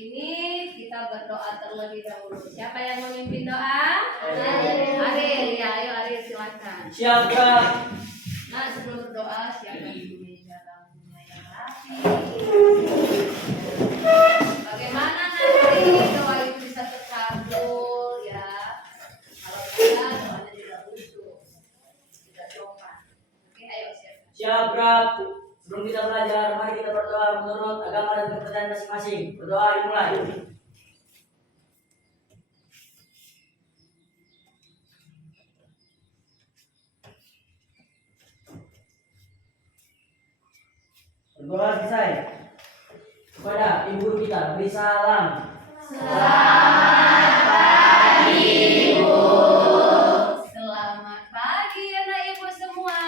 ini kita berdoa terlebih dahulu. Siapa yang memimpin doa? Ariel. Ya, ayo Ariel silakan. Siap, Kak. Nah, sebelum berdoa siapkan dulu meja tamunya yang rapi. Bagaimana nanti doa itu bisa terkabul ya? Kalau tidak doanya tidak utuh, tidak sopan. Oke, ayo siapkan. Siap, Kak. Sebelum kita belajar, mari kita berdoa menurut agama dan kepercayaan masing-masing. Berdoa dimulai. Berdoa selesai. Kepada ibu kita beri salam. Selamat pagi, Ibu. Selamat pagi anak Ibu semua.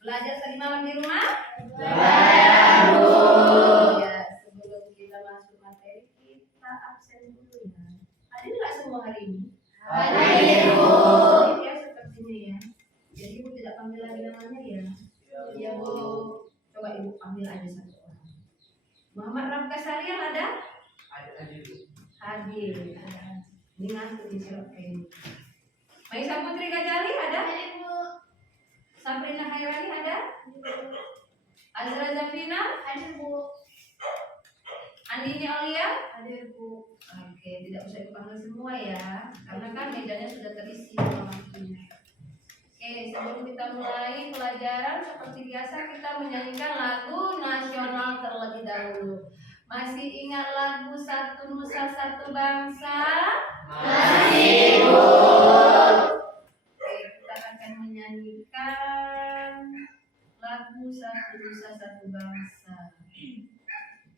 Belajar tadi malam di rumah? Belajar, Bu. Ya, sebelum kita masuk materi, kita absen dulu ya. Hadir nggak semua hari ini? Hadir, Bu. Ya, sepertinya ya. Jadi Ibu tidak panggil lagi namanya ya? Iya, Bu. Coba Ibu panggil aja satu orang. Muhammad Ramka Sarian ada? Hadir. Ini ngantuk di surat ini. Maisa Putri Gajali ada? Sabrina Hairani ada? Azra Zafina? Hadir, Bu. Andini Aulia? Hadir, Bu. Oke, tidak usah dipanggil semua ya, karena kan mejanya sudah terisi sama waktunya. Oke, sebelum kita mulai pelajaran seperti biasa kita menyanyikan lagu nasional terlebih dahulu. Masih ingat lagu Satu Nusa Satu Bangsa? Masih, Bu. Oke, kita akan menyanyikan lagu Satu Nusa Satu Bangsa.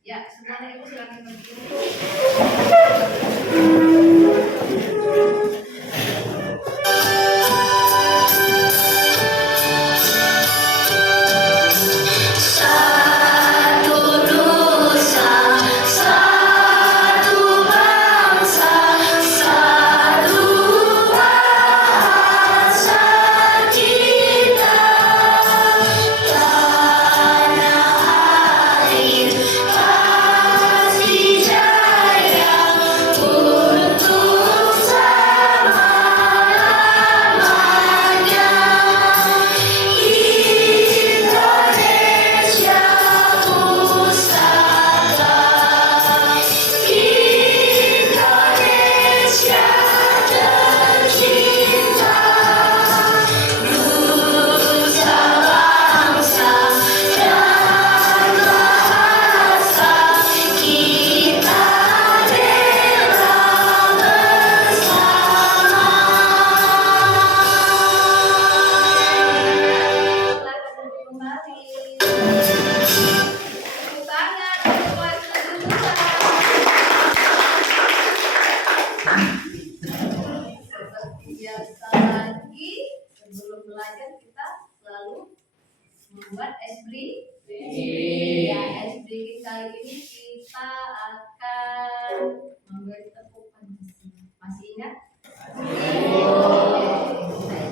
Ya, semuanya Ibu silakan berdiri. Membuat SBRI. Ya, SBRI kali ini kita akan memberi tepuk Pancasila. Masih ingat? Kita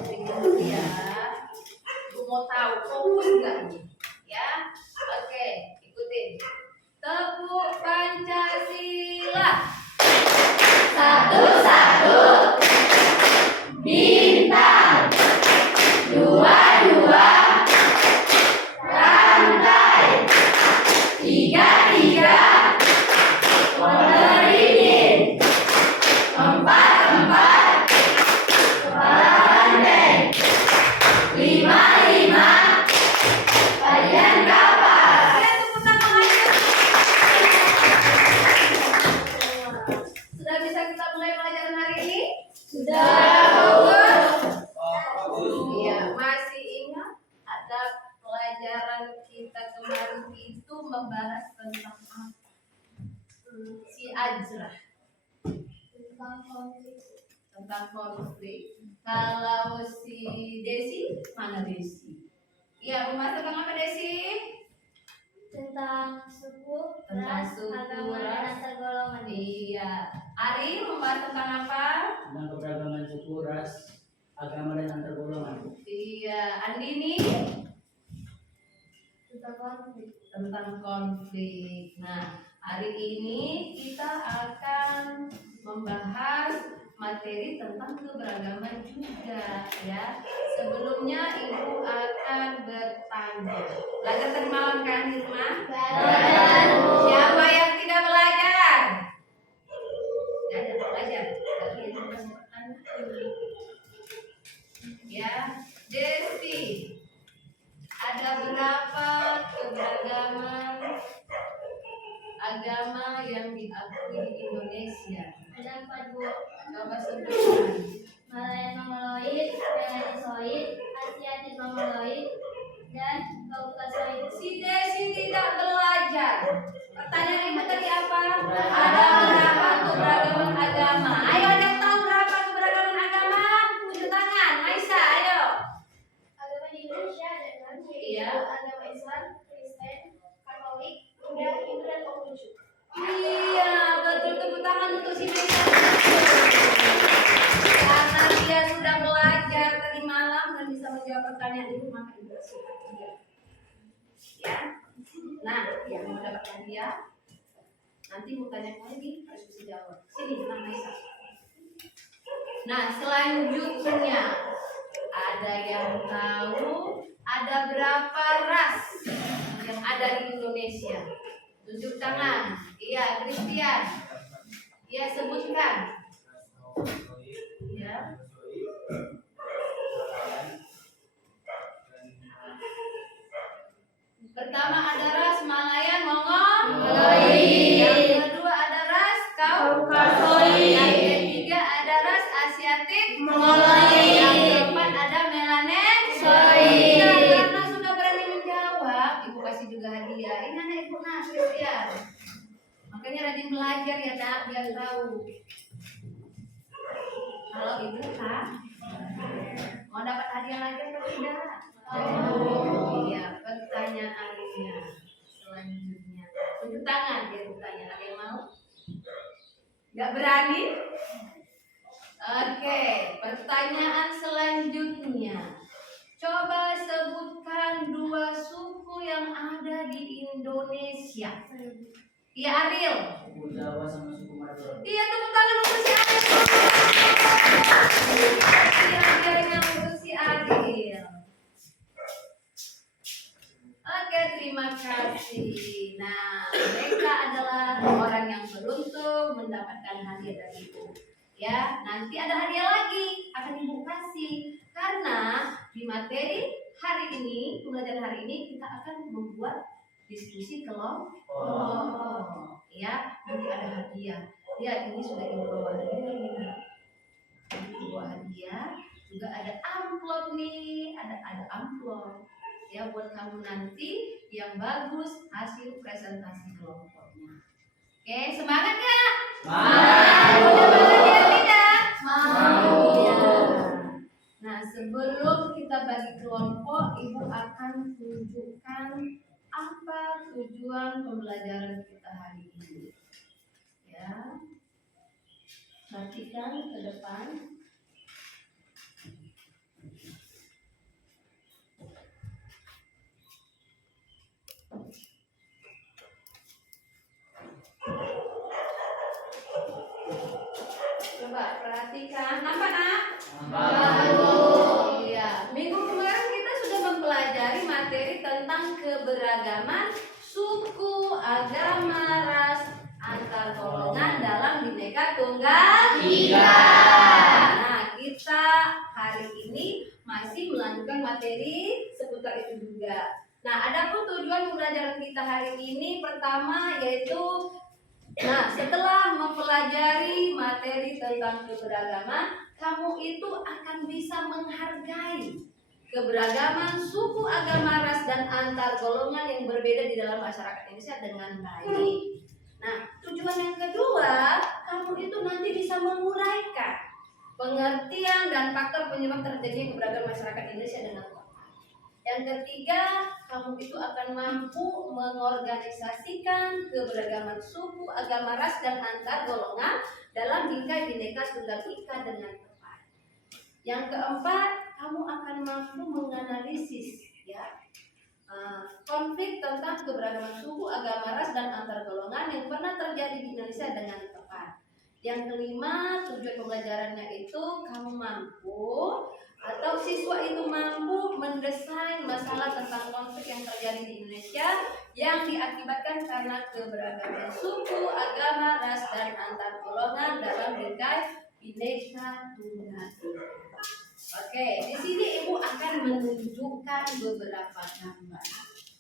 SBRI dulu ya. Ibu mau tahu fokus nggak nih? Ya, oke, ikutin. Tepuk Pancasila. Satu-satu. Bintang. Dua-dua. Rantai. Tiga-tiga. Beringin. Empat-empat. Kepala banteng. Lima-lima. Bagian kapal. Sudah bisa kita mulai pelajaran hari ini? Sudah. Iya, masih ingat ada pelajaran kita kemarin itu membahas tentang apa? Si Ajrah. Tentang konflik. Kalau si Desi, mana Desi? Iya, membahas tentang apa Desi? Tentang suku, Tentang ras, suku, agama, dan ras. antar golongan. Iya. Ari membahas tentang apa? Tentang keberagaman suku, ras, agama dan antar golongan. Iya. Andini Tentang konflik. tentang konflik. Nah, Hari ini kita akan membahas materi tentang keberagaman juga ya. Sebelumnya Ibu akan bertanya. Belajar tadi malam kan di rumah? Siapa yang tidak belajar? Tidak ada belajar. Tapi Ibu akan bertanya. Ya, Desi. Ada berapa keberagaman agama yang diakui di Indonesia? Ada 4 Bu. Coba sebutkan. Malayan Mongoloid, Melanesoid, Asiatik Mongoloid, dan Kaukasoid. Si Desi tidak belajar. Pertanyaan Ibu tadi apa? Ada berapa keberagaman agama? Ayo, ada yang tahu berapa keberagaman agama? Tunjuk tangan, Aisyah, ayo. Agama di Indonesia ada 6, yaitu Iya. agama Islam, Kristen, Katolik, Buddha, Hindu, dan Konghucu. Iya, betul, tepuk tangan untuk si Aisyah. Karena dia sudah belajar tadi malam dan bisa menjawab pertanyaan Ibu, maka Ibu suka dia. Ya. Nah, yang mau dapat hadiah nanti mau tanya lagi harus bisa jawab. Sini, Mama Aisyah. Nah, selanjutnya ada yang tahu ada berapa ras yang ada di Indonesia? Tunjuk tangan. Iya, Christian. Iya, sebutkan. Ya. Pertama ada ras Malayan Mongoloid. Yang kedua ada ras Kaukasoid. Yang ketiga ada ras Asiatik Mongoloid. Yang keempat ada Melanesoid. Nah, karena sudah berani menjawab, Ibu kasih juga hadiah. Ini anak Ibu Christian. Makanya rajin belajar ya Nak, biar tahu. Kalau Ibu kan mau dapat hadiah lagi atau tidak? Iya, pertanyaannya selanjutnya. Tunjuk tangan dia bertanya. Ada yang mau? Gak berani? Oke, pertanyaan selanjutnya. Coba sebutkan 2 suku yang ada di Indonesia. Iya, Ariel. Suku Jawa sama suku Madura. Iya, tepuk tangan untuk si Ariel. Iya, jaringan untuk si Ariel. Oke, terima kasih. Nah, mereka adalah orang yang beruntung mendapatkan hadiah dari Ibu. Ya, nanti ada hadiah lagi akan Ibu kasih. Karena di materi hari ini, pembelajaran hari ini kita akan membuat diskusi kelompok. Ya, nanti ada hadiah. Lihat, ini sudah Ibu bawa hadiah ini. Ibu bawa hadiah. Juga ada amplop nih, ada amplop. Ya, buat kamu nanti yang bagus hasil presentasi kelompoknya. Oke, semangat ya? Udah belajar tidak? Ya. Nah, sebelum kita bagi kelompok, Ibu akan tunjukkan apa tujuan pembelajaran kita hari ini. Ya, perhatikan ke depan. Coba perhatikan, nampak Nak? Iya, minggu kemarin kita sudah mempelajari materi tentang keberagaman suku, agama, ras, antar golongan dalam Bhinneka Tunggal Ika. Nah, kita hari ini masih melanjutkan materi seputar itu juga. Nah, adapun tujuan pembelajaran kita hari ini pertama yaitu setelah mempelajari materi tentang keberagaman, kamu itu akan bisa menghargai keberagaman suku, agama, ras, dan antar golongan yang berbeda di dalam masyarakat Indonesia dengan baik. Nah, tujuan yang kedua, kamu itu nanti bisa menguraikan pengertian dan faktor penyebab terjadinya keberagaman masyarakat Indonesia dengan tepat. Yang ketiga, kamu itu akan mampu mengorganisasikan keberagaman suku, agama, ras, dan antar golongan dalam bingkai Bhinneka Tunggal Ika dengan tepat. Yang keempat, kamu akan mampu menganalisis ya konflik tentang keberagaman suku, agama, ras, dan antar golongan yang pernah terjadi di Indonesia dengan tepat. Yang kelima, tujuan pembelajarannya itu kamu mampu atau siswa itu mampu mendesain masalah tentang konflik yang terjadi di Indonesia yang diakibatkan karena keberagaman suku, agama, ras, dan antar golongan dalam bingkai Bhinneka Tunggal Ika. Oke, di sini Ibu akan menunjukkan beberapa gambar.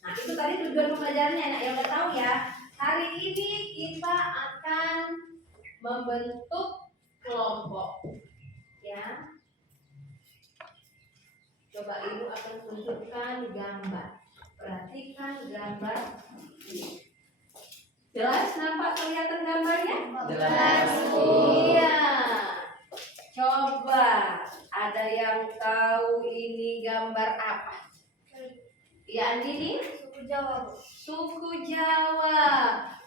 Nah, itu tadi tujuan pembelajarannya. Nah, yang udah tahu ya, hari ini kita akan membentuk kelompok. Ya. Coba Ibu akan tunjukkan gambar. Perhatikan gambar ini. Jelas nampak kelihatan gambarnya? Jelas. Iya. Coba ada yang tahu ini gambar apa? Ya Andini? Suku Jawa, Bu. Suku Jawa.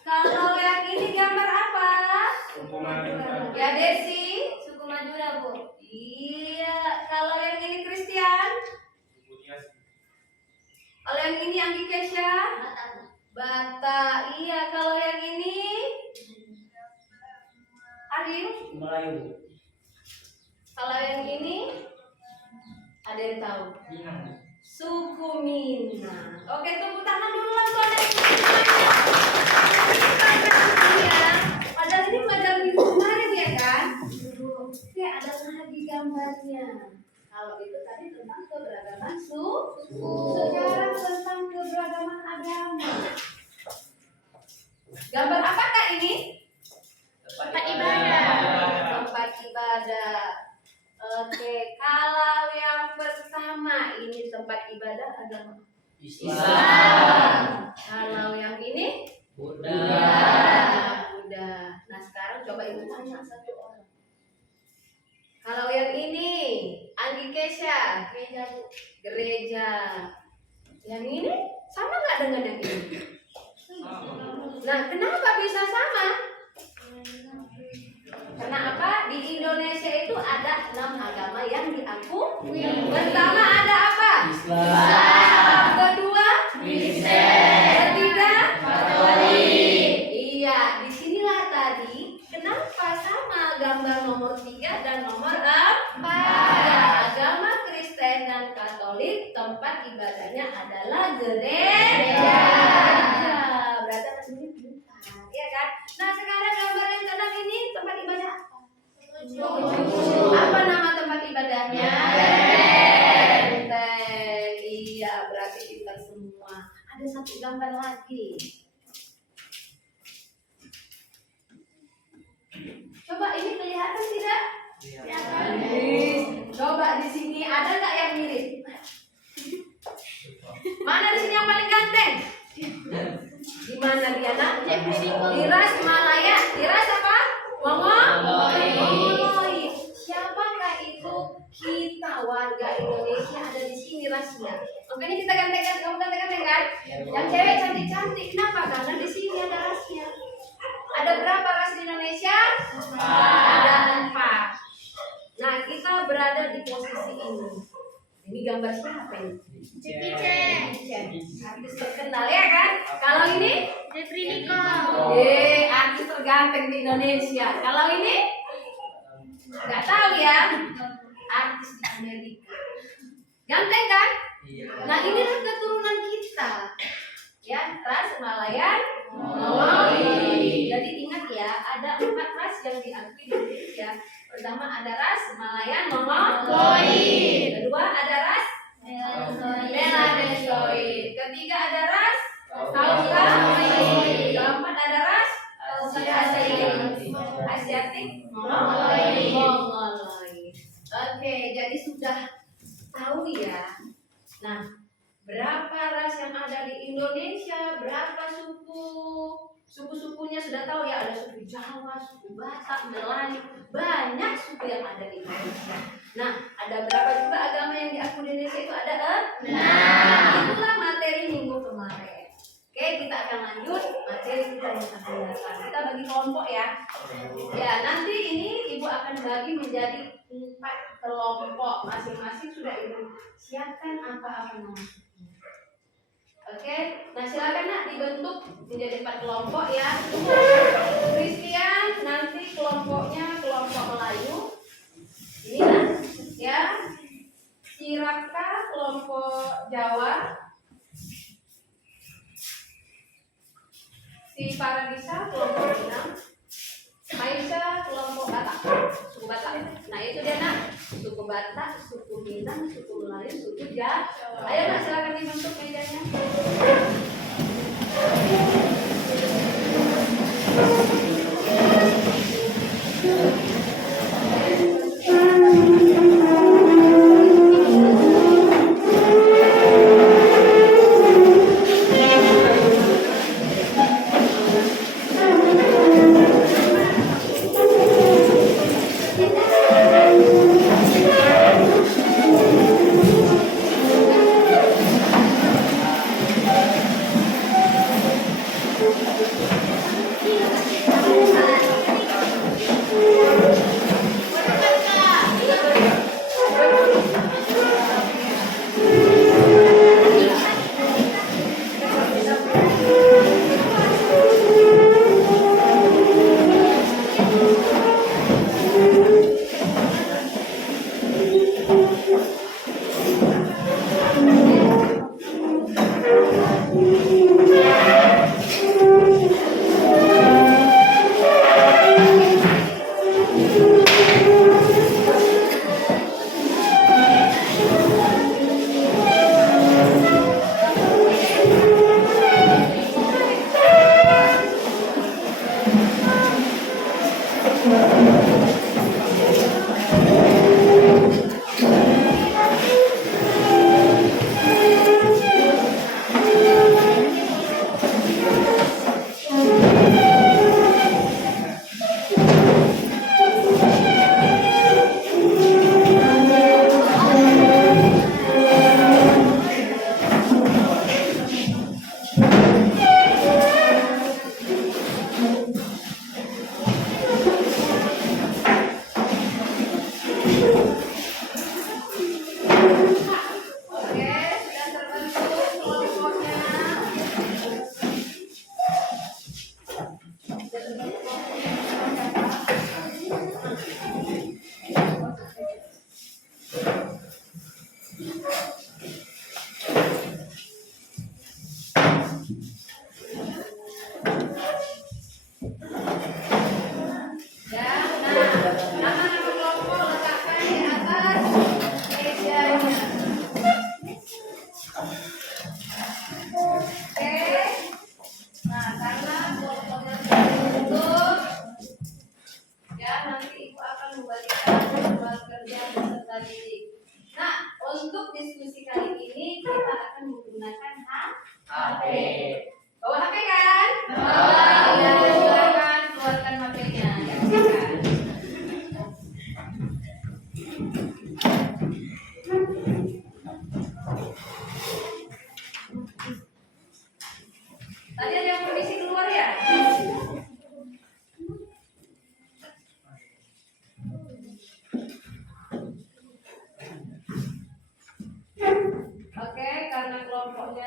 Kalau yang ini gambar apa? Suku Madura. Ya Desi? Suku Madura, Bu. Iya. Kalau yang ini Christian? Suku Tias. Kalau yang ini Anggi Kesha? Batak, Bu. Batak. Iya. Kalau yang ini? Adil? Melayu. Kalau yang ini? Ada yang tahu? Minang. Suku Minang. Oke, tepuk tangan dulu langsung ada ya. Padahal ini pada minggu kemarin ya kan? Oke, ada lagi gambarnya. Kalau itu tadi tentang keberagaman suku. Sekarang tentang keberagaman agama. Gambar apakah ini? Tempat ibadah. Tempat ibadah. Oke, kalau yang pertama ini tempat ibadah agama Islam. Kalau yang ini Buddha. Buddha. Nah sekarang coba Ibu tanya satu orang. Kalau yang ini Anggi Kesha, Gereja, Bu. gereja. Yang ini sama nggak dengan yang ini? Nah kenapa bisa sama? Karena apa? Di Indonesia itu ada 6 agama yang diakui. Pertama ada apa? Islam. Kedua? Kristen. Ketiga? Katolik. Iya, disinilah tadi kenapa sama gambar nomor 3 dan nomor 4. Ya, agama Kristen dan Katolik tempat ibadahnya adalah gereja. Berarti anak ini pintar, ya kan? Nah sekarang gambar yang keenam ini tempat ibadah apa? Apa nama tempat ibadahnya? Benteng. Iya, berarti pintar semua. Ada satu gambar lagi. Coba ini kelihatan tidak? Coba di sini ada nggak yang mirip? Mana di sini yang paling ganteng? Di mana dia nak? Diras Malaya. Diras apa? Mongoloid. Siapakah itu? Kita warga Indonesia ada di sini rasnya. Makanya kita ganteng-ganteng, kamu ganteng-ganteng kan? Yang cewek cantik-cantik. Kenapa? Karena di sini ada rasnya. Ada berapa ras di Indonesia? Ada 4. Nah, kita berada di posisi ini. Ini gambar siapa ini? Artis terkenal ya kan? Kalau ini? Jeffrey Nicole. Artis terganteng di Indonesia. Kalau ini? Nggak tahu ya. Artis di Amerika. Ganteng kan? Nah inilah keturunan kita. Ya, ras Malayan, Mongoloid. Jadi ingat ya, ada 4 ras yang diakui di Indonesia. Pertama ada ras Malayan, Mongoloid. Kedua ada ras Melanesoid. Ketiga ada ras Kaukasoid. Keempat ada ras Asiatik Mongoloid. Oke, jadi sudah tahu ya. Nah, berapa ras yang ada di Indonesia? Berapa suku? Suku-sukunya sudah tahu ya, ada suku Jawa, suku Batak, Melayu, banyak suku yang ada di Indonesia. Nah, ada berapa juga agama yang diakui di Indonesia itu? Ada 6. Itulah materi minggu kemarin. Oke, kita akan lanjut materi kita yang akan datang. Kita bagi kelompok ya. Ya, nanti ini Ibu akan bagi menjadi 4 kelompok. Masing-masing sudah Ibu siapkan apa-apa nama sukunya. Oke, nah silakan nak dibentuk menjadi 4 kelompok ya. Christian nanti kelompoknya kelompok Melayu. Ini nak, ya. Si Raka kelompok Jawa. Si Paradisa kelompok Minang. Aisyah kelompok Batak, suku Batak. Nah itu dia nak, suku Batak, suku Minang, suku Melayu, suku Jawa. Ayo nak silakan dibentuk mejanya.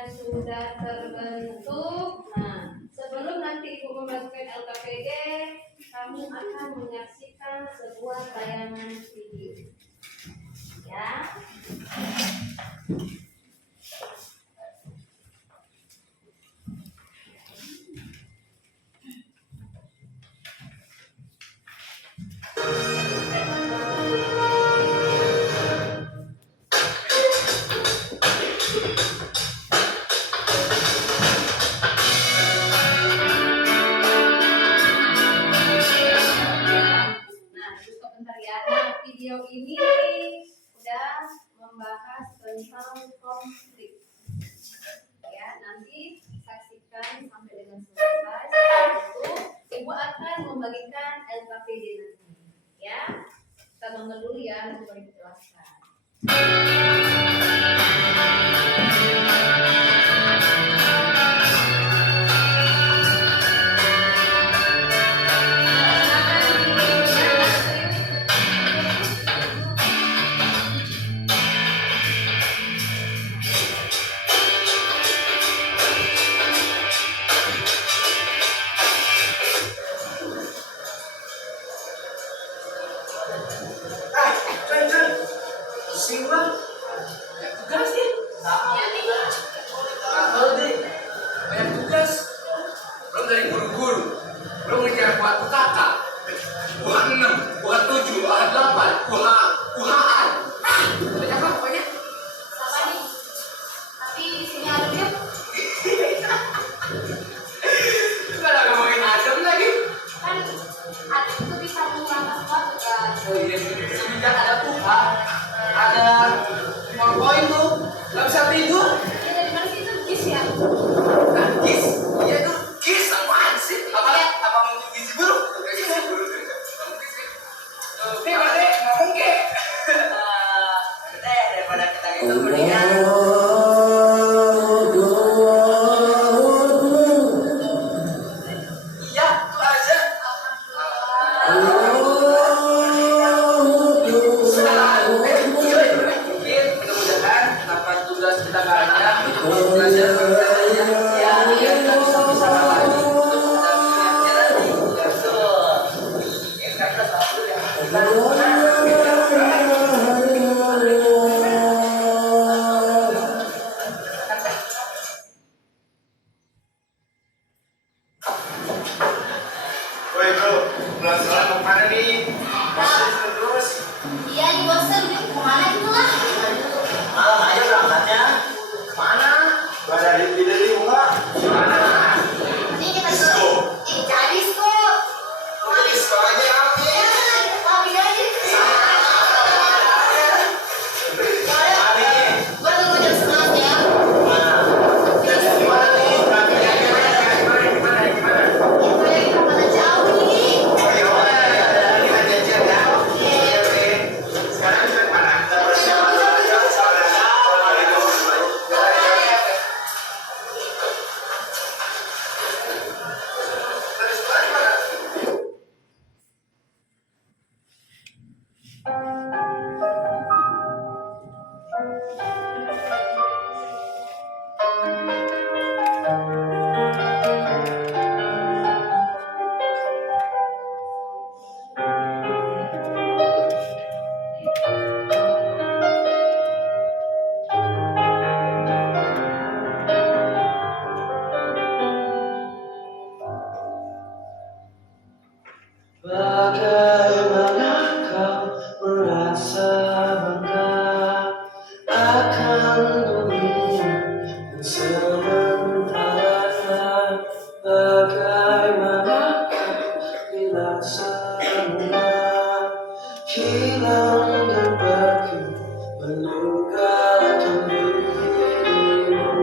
Sudah terbentuk. Nah, sebelum nanti Ibu memasuki LKPD, kamu akan menyaksikan sebuah tayangan video. Ya. Video ini udah membahas tentang konflik. Ya, nanti saksikan sampai dengan selesai. Itu Ibu akan membagikan LKPD nanti. Ya, kita nonton dulu ya, nanti baru dijelaskan. Woi bro, pelan-pelan mau kemana nih? Masih terus. Iya nih bosan, kemana gitu lah? Malam aja berangkatnya. Mana? Ada di dari enggak? Mana? Ini kita ke cari kok. Udah diskon aja apa? Ya, kita pamit aja. Gua tunggu jam 11 ya. Gimana nih? Gimana? Itu yang kemana jauh nih? Oh ya, kita jajan ya. Oke. Sekarang kita mana? Kita persiapan dulu aja. Bagaimana kau merasa bangga akan dunia yang sementara? Bagaimana kau bila semua hilang dan pergi meninggalkan dirimu?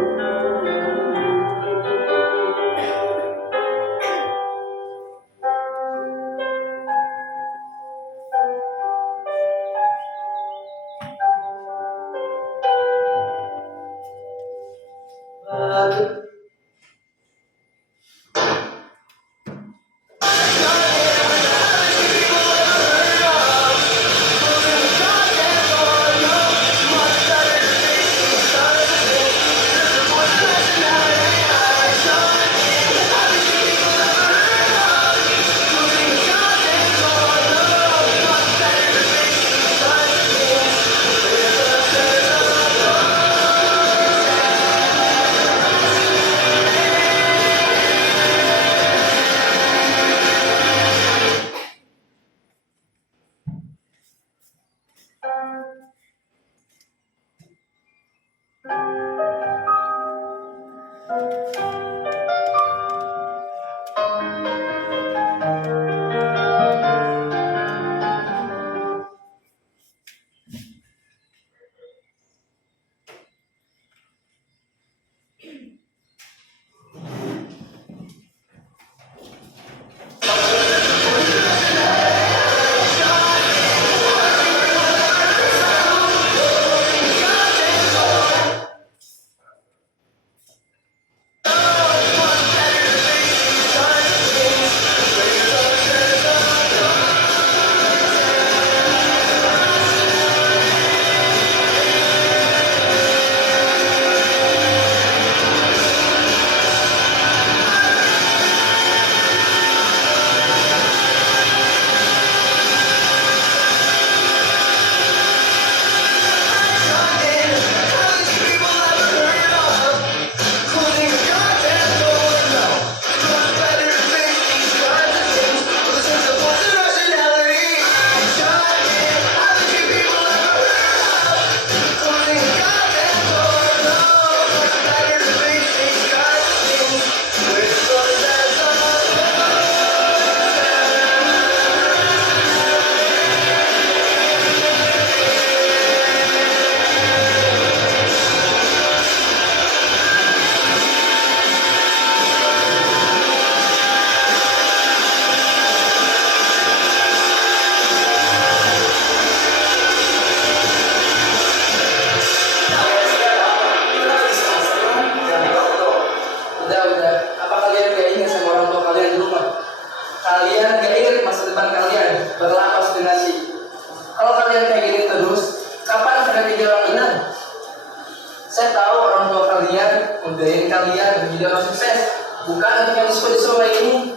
Saya tahu orang tua kalian membiayai kalian menjadi orang sukses, bukan untuk yang disebut kayak ini.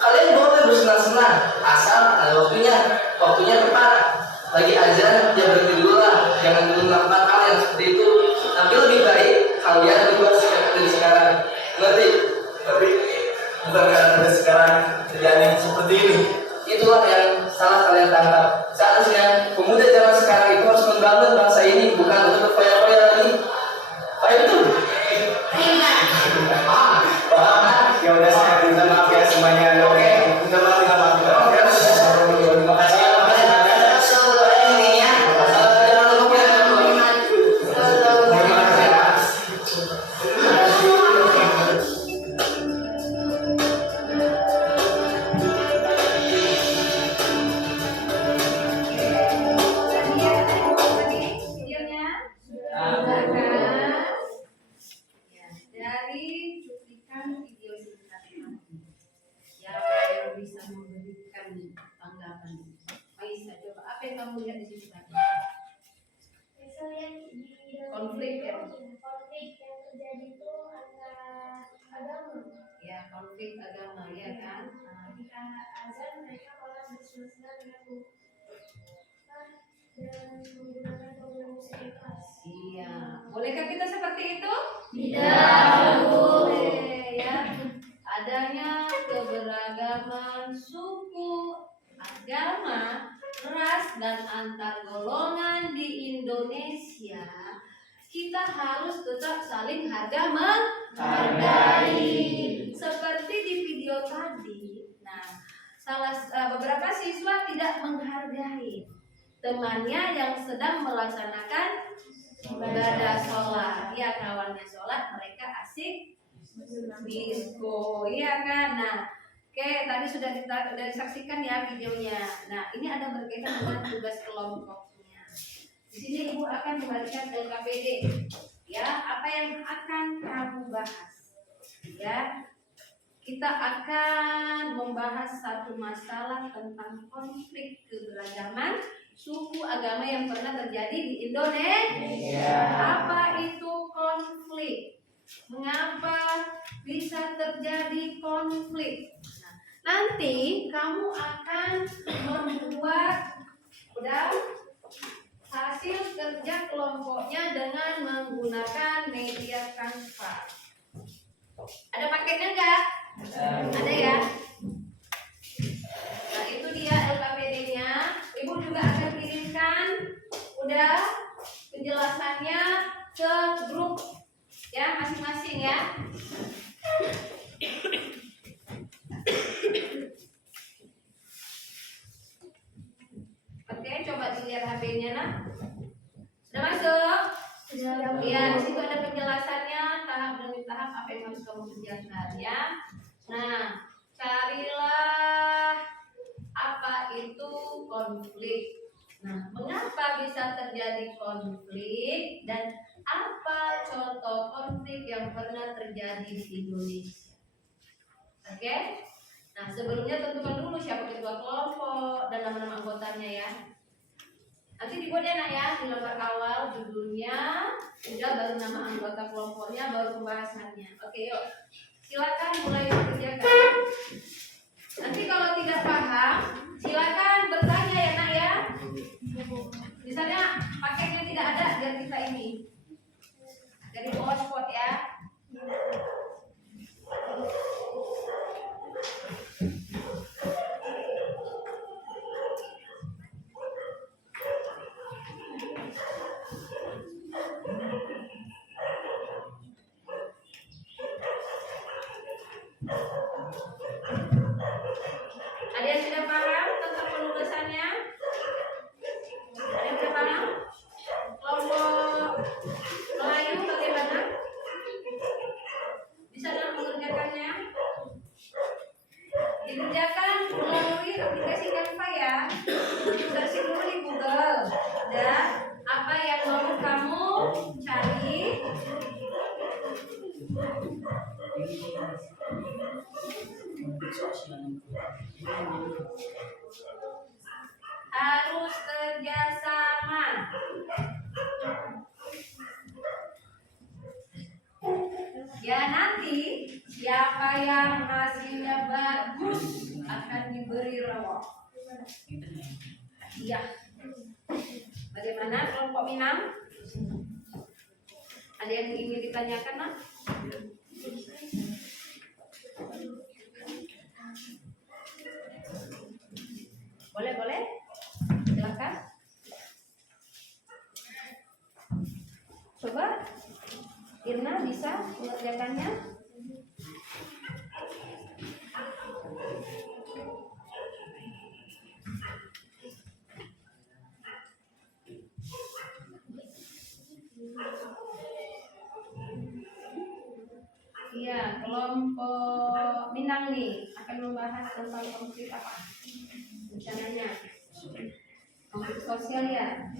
Kalian boleh bersenang-senang, asal ada waktunya tepat. Lagi aja, ya berhenti dulu lah, jangan dulu melakukan hal yang seperti itu. Tapi lebih baik kalian berbuat dari sekarang. Ngerti? Tapi bukan karena sekarang terjadi seperti ini. Itulah yang salah kalian tangkap. Seharusnya pemuda zaman sekarang itu harus membangun bangsa ini, bukan untuk berfoya-foya lagi. Paham itu? Paham? Ya udah, saya minta maaf ya semuanya. Oke, minta maaf. Terima kasih. Videonya sudah kan? Ya, dari cuplikan video singkat ini yang bisa memberikan tanggapan. Aisyah, coba apa yang kamu lihat di situ tadi? Saya lihat di Konflik ya? konflik yang terjadi itu antara agama. Ya, konflik agama, ya kan? Ketika azan mereka malah bersenang-senang dengan dan menggunakan program musik keras. Iya. Bolehkah kita seperti itu? Tidak. Boleh, ya. Adanya keberagaman suku, agama, ras, dan antar golongan di Indonesia, kita harus tetap saling menghargai. Seperti di video tadi, beberapa siswa tidak menghargai temannya yang sedang melaksanakan ibadah sholat. Ya, kawannya sholat, mereka asik disco, iya kan? Nah, oke, tadi sudah disaksikan ya videonya. Nah, ini ada berkaitan dengan tugas kelompoknya. Di sini Ibu akan membagikan LKPD. Ya, apa yang akan kamu bahas? Ya, kita akan membahas satu masalah tentang konflik keberagaman suku agama yang pernah terjadi di Indonesia. Apa itu konflik? Mengapa bisa terjadi konflik? Nah, nanti kamu akan membuat hasil kerja kelompoknya dengan menggunakan media Canva. Ada paketnya enggak? Ada ya? Nah, itu dia LKPD-nya. Ibu juga akan kirimkan penjelasannya ke grup ya masing-masing ya. Oke, coba dilihat HP-nya nah. Sudah masuk? Sudah. Ya, di situ ada penjelasannya tahap demi tahap apa yang harus kamu kerjakan ya. Nah, carilah apa itu konflik. Nah, mengapa bisa terjadi konflik dan apa contoh konflik yang pernah terjadi di Indonesia? Oke? Nah, sebelumnya tentukan dulu siapa ketua kelompok dan nama-nama anggotanya ya. Nanti dibuat ya nak ya, di lembar awal judulnya, udah baru nama anggota kelompoknya, baru pembahasannya. Oke, yuk. Silakan mulai dikerjakan. Nanti kalau tidak paham, silakan bertanya ya nak ya. Misalnya paketnya tidak ada, biar kita ini dari hotspot ya. Ada yang sudah paham tentang penulisannya? Ada yang sudah paham? Kelompok Melayu bagaimana? Bisa dalam mengerjakannya? Dikerjakan melalui aplikasi Canva ya. Search dulu di Google. Dan apa yang mau kamu cari? yang hasilnya bagus akan diberi reward. Iya. Bagaimana kelompok Minang? Ada yang ingin ditanyakan, Nak? Boleh. Silakan. Coba Irna bisa mengerjakannya? Iya, kelompok Minang nih akan membahas tentang konflik apa? Rencananya konflik sosial ya.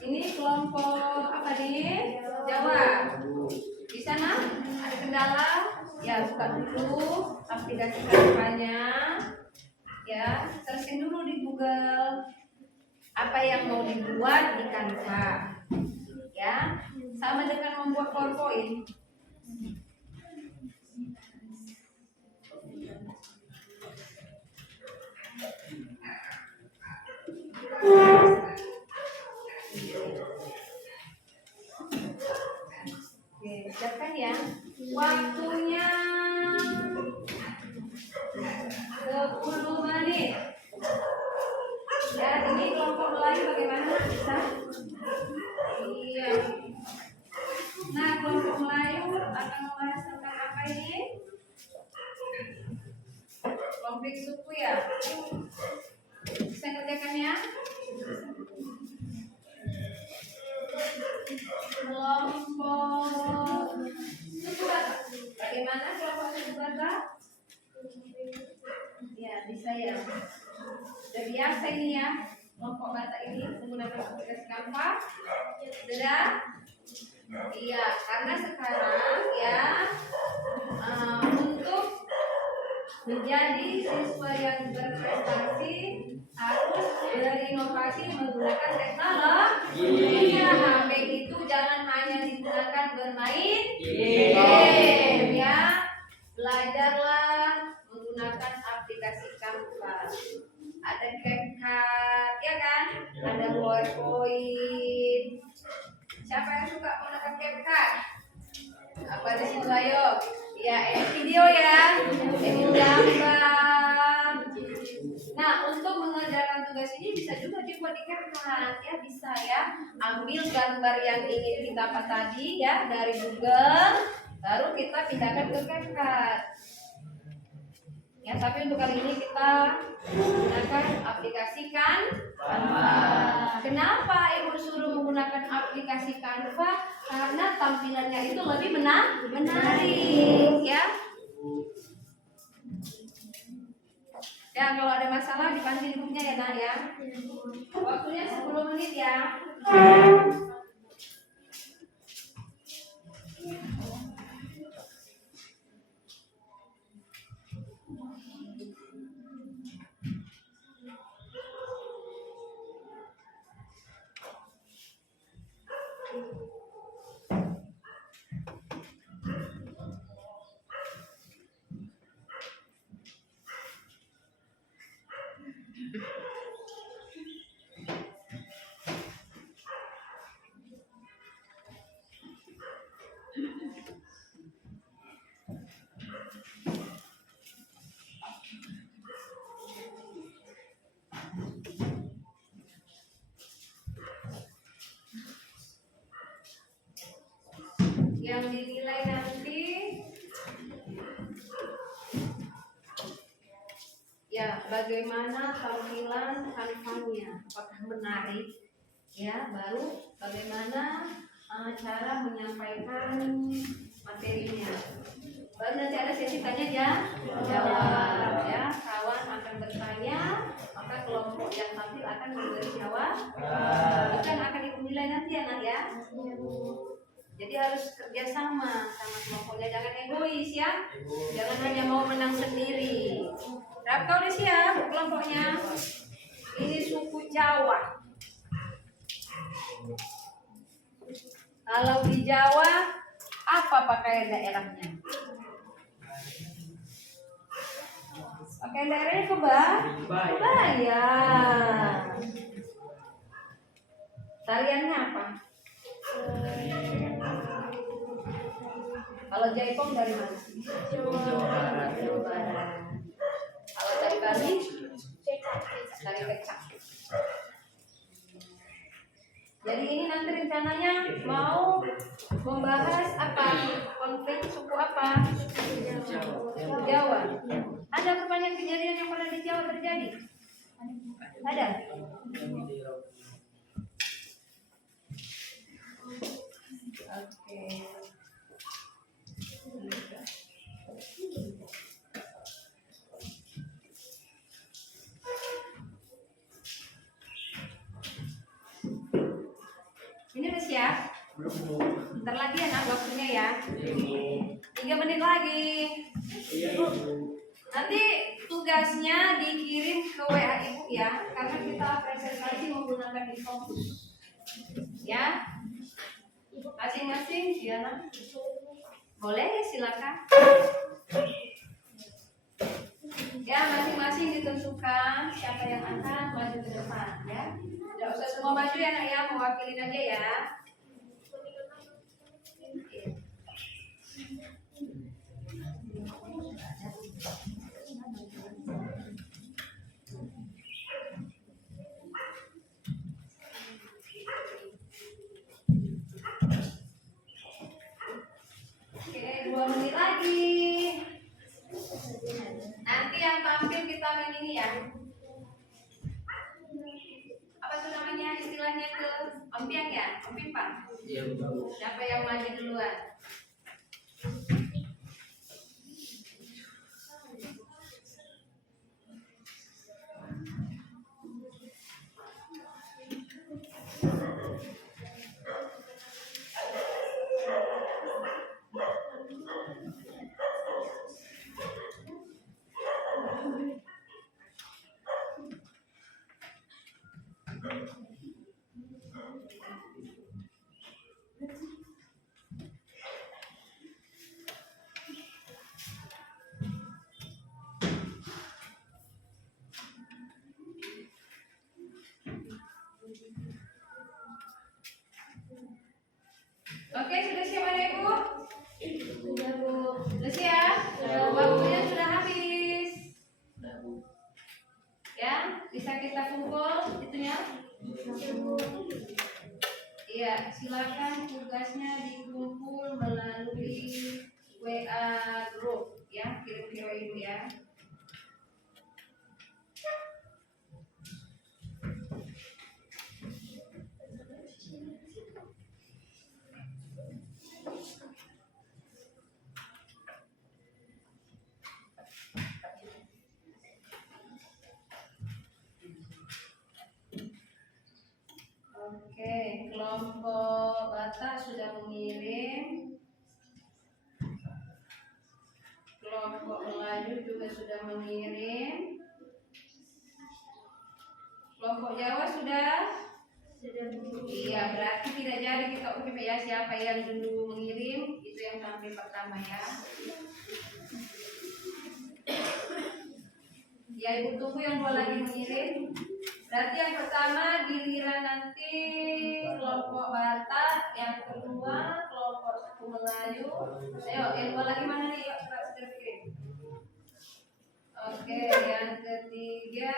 Ini kelompok apa nih? Jawa. Di sana ada kendala? Ya, buka dulu aplikasi Canva-nya. Ya, searching dulu di Google apa yang mau dibuat di Canva. Ya, sama dengan membuat PowerPoint. Oke, siapkan ya. Waktunya 10 menit. Ya, ini kelompok Melayu bagaimana? Bisa? Iya. Nah, kelompok Melayu akan membahas tentang apa ini? Konflik suku ya. Bisa kerjakannya? Kelompok suku Batak. Bagaimana kelompok suku Batak? Ya, bisa ya. Sudah biasa ini ya, kelompok Batak ini menggunakan aplikasi Canva. Sudah? Iya, karena sekarang ya untuk menjadi siswa yang berprestasi harus berinovasi menggunakan teknologi. Iya, HP itu jangan hanya digunakan bermain game ya. Belajarlah menggunakan aplikasi Canva. Ada CapCut ya kan? Ada PowerPoint. Siapa yang suka menggunakan CapCut? Apa di situ ayo? Ya, edit video ya, edit gambar. Nah, untuk mengerjakan tugas ini bisa juga dibuat di CapCut ya, bisa ya. Ambil gambar yang ingin kita dapat tadi ya dari Google, baru kita pindahkan ke CapCut. Ya, tapi untuk kali ini kita menggunakan aplikasi Canva. Kenapa Ibu suruh menggunakan aplikasi Canva? Karena tampilannya itu lebih menarik, ya. Ya, kalau ada masalah dipanggil ibunya ya, Nak ya. Waktunya 10 menit ya. Yang dinilai nanti ya bagaimana tampilan Canva-nya, apakah menarik ya, baru bagaimana cara menyampaikan materinya, baru nanti ada sesi tanya jawab ya, kawan akan bertanya maka kelompok yang tampil akan memberi jawab, bukan akan dinilai nanti ya, Nak ya. Jadi harus kerjasama sama kelompoknya, jangan egois ya, jangan hanya mau menang sendiri. Kau udah siap kelompoknya? Ini suku Jawa. Kalau di Jawa apa pakaian daerahnya? Pakaian daerahnya kebaya. Tariannya apa? Kalau jaipong dari mana? Jawa Barat. Kalau tari tari kecak. Jadi ini nanti rencananya mau membahas apa? Konflik suku apa? Jawa. Ada perpanjang kejadian yang pernah di Jawa terjadi? Ada? Oke. Ini udah siap? Bentar lagi ya nak waktunya ya. 3 menit lagi. Nanti tugasnya dikirim ke WA ibu ya, karena kita presentasi menggunakan Infocus. Ya, masing-masing ya nak. Boleh silakan. Ya, masing-masing ditentukan siapa yang akan maju ke depan ya. Tidak usah semua maju ya nak ya, mewakili aja ya. Oke, 2 menit lagi. Nanti yang tampil kita main ini ya. Apa tuh namanya istilahnya ke ompiang ya? Ompimpang. Siapa yang maju duluan? Oke, sudah siap ada ibu? Sudah bu. Sudah siap? Waktunya sudah habis. Ya, bisa kita kumpul itunya? Iya, silakan tugasnya dikumpul melalui WA group ya, kirim ke WA ibu ya. Oke, kelompok Batak sudah mengirim. Kelompok Melayu juga sudah mengirim. Kelompok Jawa sudah? Iya, berarti tidak jadi kita UPP ya. Siapa yang dulu mengirim, itu yang tampil pertama ya. Ya, ibu tunggu yang 2 lagi mengirim. Berarti yang pertama giliran nanti kelompok Batak, yang kedua kelompok suku Melayu. Ayo, yang 2 lagi mana nih? Yuk, sudah kirim. Oke, yang ketiga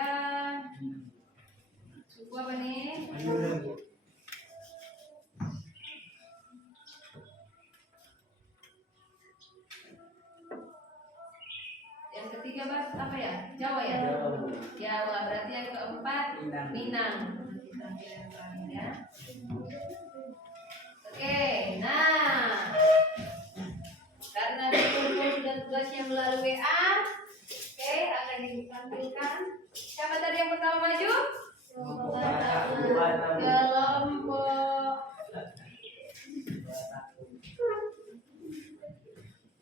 suku apa nih? Yang ketiga apa ya? Jawa ya? Jawa. Berarti yang keempat Minang. Ya. Oke, nah karena dikumpul sudah tugasnya melalui WA, oke, akan ditampilkan. Siapa tadi yang pertama maju? Kelompok.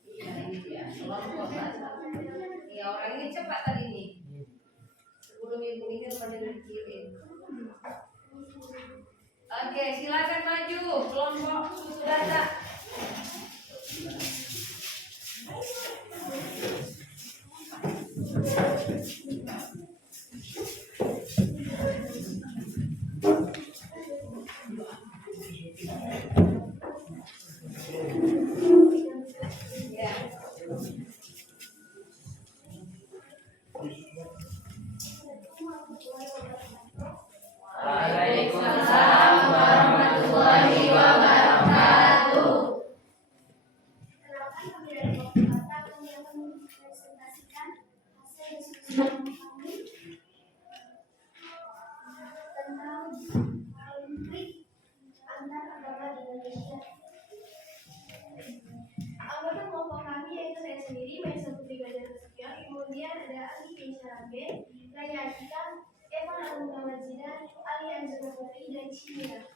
Iya, ini dia kelompok Batak. Ya, orang ini cepat tadi nih. Sebelum ibu ini pada dikirim. Oke, silakan maju kelompok suku baca. Ya. Waalaikumsalam warahmatullahi wabarakatuh. Kenalkan kami dari Kota kami akan mempresentasikan hasil diskusi kami tentang konflik antar agama di Indonesia. Anggota kelompok kami yaitu saya sendiri, Maisa Putri Gajar Nasution, kemudian ada Ali Pinsyarabe, Raya Atika, Evan Alumna Majidah, Ali Anjuna Putri, dan Cimina.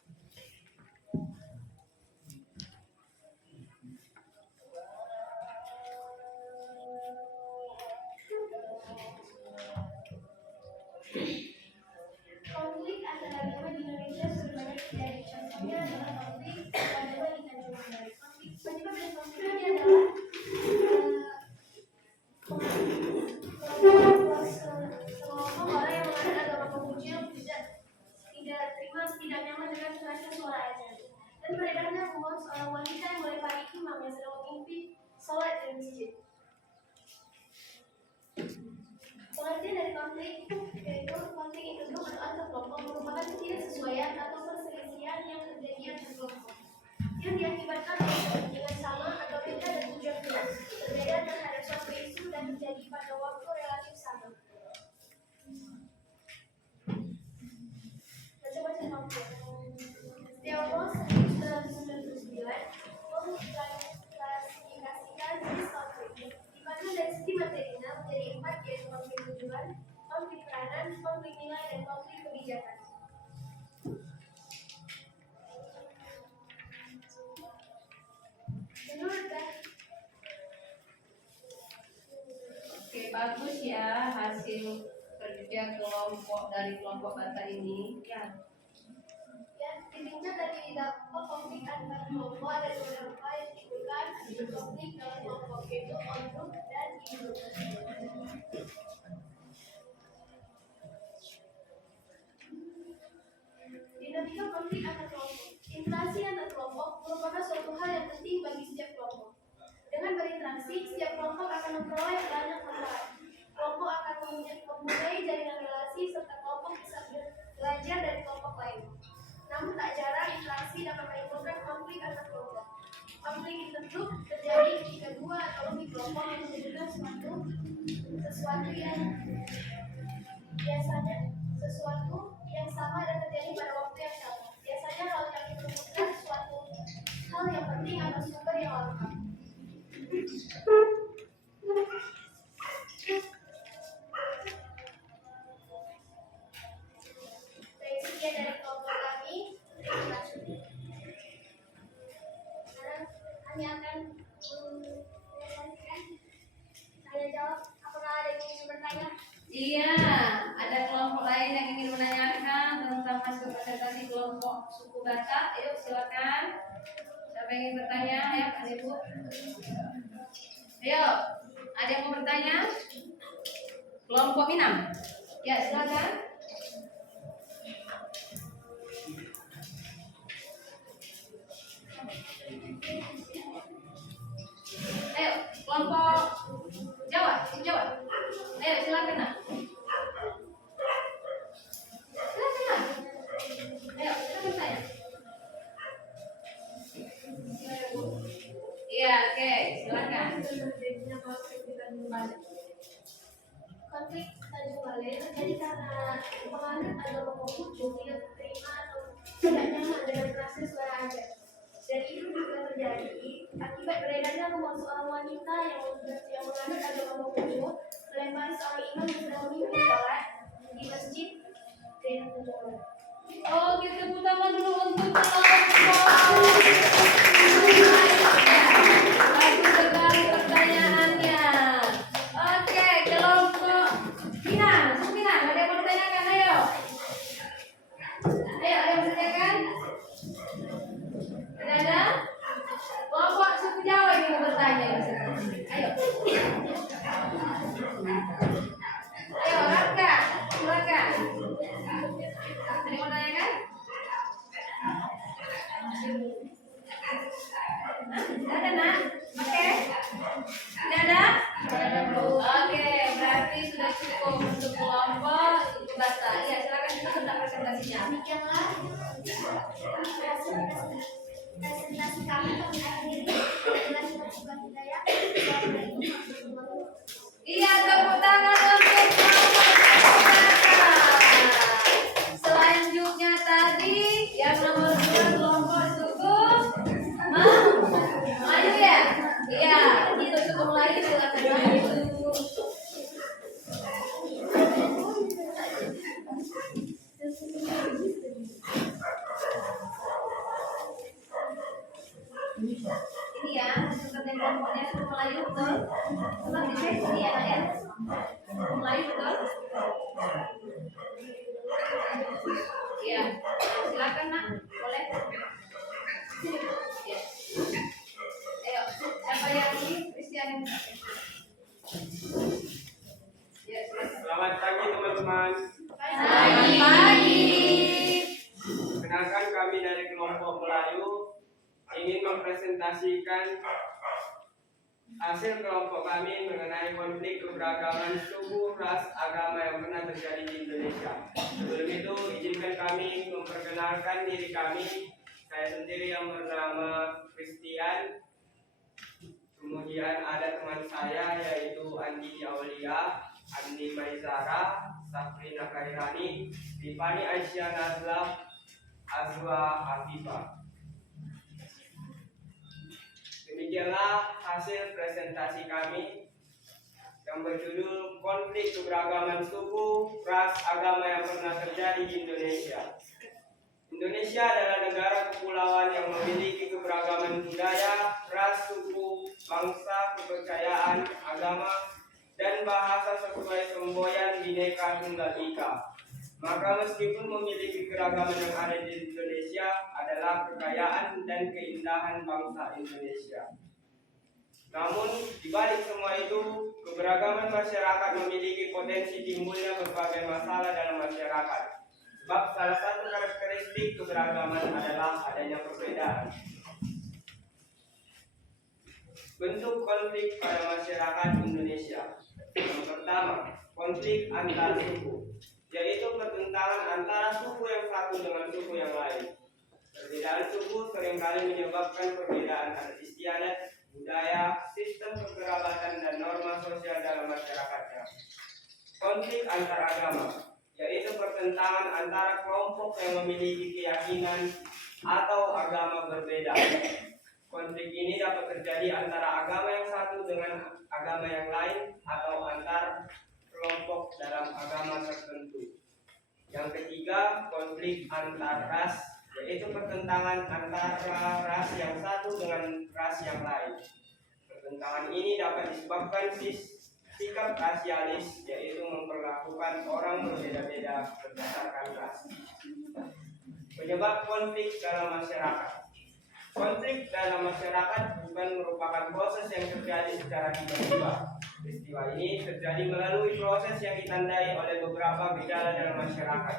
Konflik antar agama di Indonesia sudah banyak terjadi. Contohnya adalah konflik agama di Tanjung Balai. Penyebab dari konflik ini adalah kelompok orang yang menganut agama Konghucu yang tidak terima, tidak nyaman dengan kerasnya suara azan, dan beredarnya rumor seorang wanita yang melempari imam yang sedang memimpin sholat di masjid. Pengertian dari konflik yaitu konflik induk atau kelompok merupakan ketidaksesuaian atau perselisihan yang terjadi antar kelompok yang diakibatkan oleh kepentingan sama atau beda dan tujuan berbeda, berbeda terhadap suatu isu dan terjadi pada waktu relatif sama. Macam-macam konflik. Tiongkok 1999 mengklasifikasikan jenis konflik, di mana dari segi materinya menjadi 4, yaitu konflik tujuan, konflik peranan, konflik nilai, dan konflik kebijakan. Menurut Oke, bagus ya hasil kerja dari kelompok kata ini. Ya. intinya dari dampak konflik antar kelompok ada beberapa yang ditimbulkan akibat konflik dalam kelompok, yaitu on-group dan in-group. Dinamika konflik antar kelompok. Interaksi antar kelompok merupakan suatu hal yang penting bagi setiap kelompok. Dengan berinteraksi, setiap kelompok akan memperoleh banyak manfaat. Kelompok akan mempunyai jaringan relasi serta kelompok bisa belajar dari kelompok lain. Namun tak jarang interaksi dapat menimbulkan konflik antar kelompok. Konflik intergroup terjadi ketika dua atau lebih kelompok yang membutuhkan sesuatu yang sama dan terjadi pada waktu yang sama. Biasanya hal yang membutuhkan suatu hal yang penting atau sumber yang lengkap. Baik, sekian dari kelompok kami. Terima kasih. Sekarang kami akan tanya jawab. Apakah ada yang ingin bertanya? Iya, ada kelompok lain yang ingin menanyakan tentang hasil presentasi kelompok suku Batak. Ayo silakan. Siapa yang ingin bertanya? Ya, ada Ibu. Ayo, ada yang mau bertanya? Kelompok Minang. Ya, silakan. Ayo, kelompok Jawa, Jawa. Ayo, silakan nak. Silakan nak. Ayo, silakan bertanya. Iya, oke, silakan. Konflik Tanjung Balai terjadi karena penganut agama Konghucu tidak terima atau tidak nyaman dengan kerasnya suara azan. Dan itu juga terjadi akibat beredarnya rumor seorang wanita yang menganut agama Konghucu melempari seorang imam yang sedang memimpin sholat di masjid daerah Tanjung Balai. Oh, kita tepuk tangan dulu untuk kelompok. Bagus sekali pertanyaannya. Oke, kelompok Minang, suku Minang, ada yang mau bertanyakan? Ayo. Ayo, ada yang bertanyakan? Tidak ada? Coba dicek ini ya, Nak, ya. Mulai betul. Iya, silakan Nak, boleh. Ya. Ayo, siapa yang ini? Christian. Ya, silakan. Selamat pagi teman-teman. Selamat pagi. Perkenalkan kami dari kelompok Melayu ingin mempresentasikan hasil kelompok kami mengenai konflik keberagaman suku, ras, agama yang pernah terjadi di Indonesia. Sebelum itu, izinkan kami memperkenalkan diri kami. Saya sendiri yang bernama Christian. Kemudian ada teman saya yaitu Andi Aulia, Andi Maizara, Safrina Kairani, Rifani Aisyah Nazla, Azwa Afifah. Demikianlah hasil presentasi kami yang berjudul Konflik Keberagaman Suku, Ras, Agama yang pernah terjadi di Indonesia. Indonesia adalah negara kepulauan yang memiliki keberagaman budaya, ras, suku, bangsa, kepercayaan, agama, dan bahasa sesuai semboyan Bhinneka Tunggal Ika. Maka meskipun memiliki keragaman yang ada di Indonesia adalah kekayaan dan keindahan bangsa Indonesia. Namun, di balik semua itu, keberagaman masyarakat memiliki potensi timbulnya berbagai masalah dalam masyarakat. Sebab salah satu karakteristik keberagaman adalah adanya perbedaan. Bentuk konflik pada masyarakat Indonesia. Yang pertama, konflik antar suku, yaitu pertentangan antara suku yang satu dengan suku yang lain. Perbedaan suku seringkali menyebabkan perbedaan adat istiadat, budaya, sistem kekerabatan, dan norma sosial dalam masyarakatnya. Konflik antar agama, yaitu pertentangan antara kelompok yang memiliki keyakinan atau agama berbeda. Konflik ini dapat terjadi antara agama yang satu dengan agama yang lain atau antar kelompok dalam agama tertentu. Yang ketiga, konflik antar ras, yaitu pertentangan antara ras yang satu dengan ras yang lain. Pertentangan ini dapat disebabkan sikap rasialis, yaitu memperlakukan orang berbeda-beda berdasarkan ras. Penyebab konflik dalam masyarakat. Konflik dalam masyarakat bukan merupakan proses yang terjadi secara tiba-tiba. Peristiwa ini terjadi melalui proses yang ditandai oleh beberapa gejala dalam masyarakat.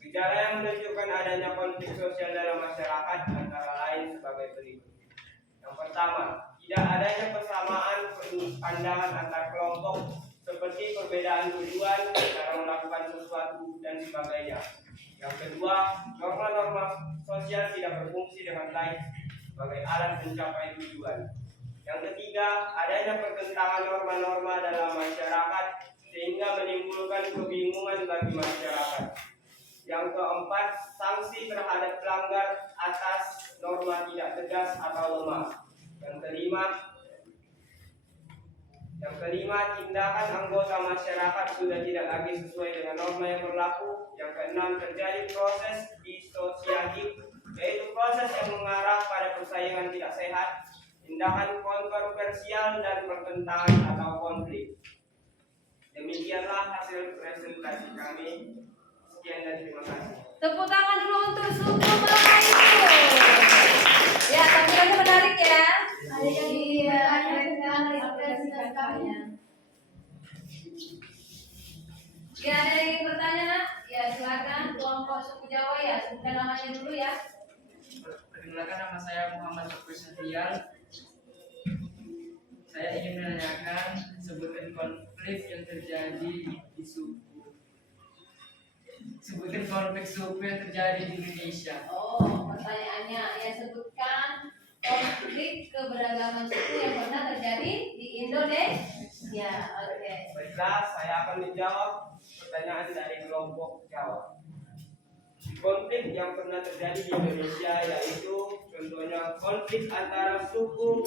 Gejala yang menunjukkan adanya konflik sosial dalam masyarakat antara lain sebagai berikut. Yang pertama, tidak adanya persamaan pandangan antar kelompok seperti perbedaan tujuan, cara melakukan sesuatu, dan sebagainya. Yang kedua, norma-norma sosial tidak berfungsi dengan baik sebagai alat mencapai tujuan. Yang ketiga, adanya pertentangan norma-norma dalam masyarakat sehingga menimbulkan kebingungan bagi masyarakat. Yang keempat, sanksi terhadap pelanggar atas norma tidak tegas atau lemah. Yang kelima, tindakan anggota masyarakat sudah tidak lagi sesuai dengan norma yang berlaku. Yang keenam, terjadi proses disosiatif, yaitu proses yang mengarah pada persaingan tidak sehat, tindakan kontroversial, dan pertentangan atau konflik. Demikianlah hasil presentasi kami. Sekian dan terima kasih. Tepuk tangan dulu untuk suku Melayu. Ya, tampilannya menarik ya. Ada yang Ya, ada yang ingin bertanya, Nak? Ya, silakan. Kelompok suku Jawa ya, sebutkan namanya dulu ya. Perkenalkan, nama saya Muhammad Teguh Setian. Saya ingin menanyakan sebutkan konflik yang terjadi di suku. Sebutkan konflik suku yang terjadi di Indonesia. Oh, pertanyaannya ya, sebutkan konflik keberagaman suku yang pernah terjadi di Indonesia. Oke. Baiklah, saya akan menjawab pertanyaan dari kelompok Jawa. Konflik yang pernah terjadi di Indonesia yaitu contohnya konflik antara suku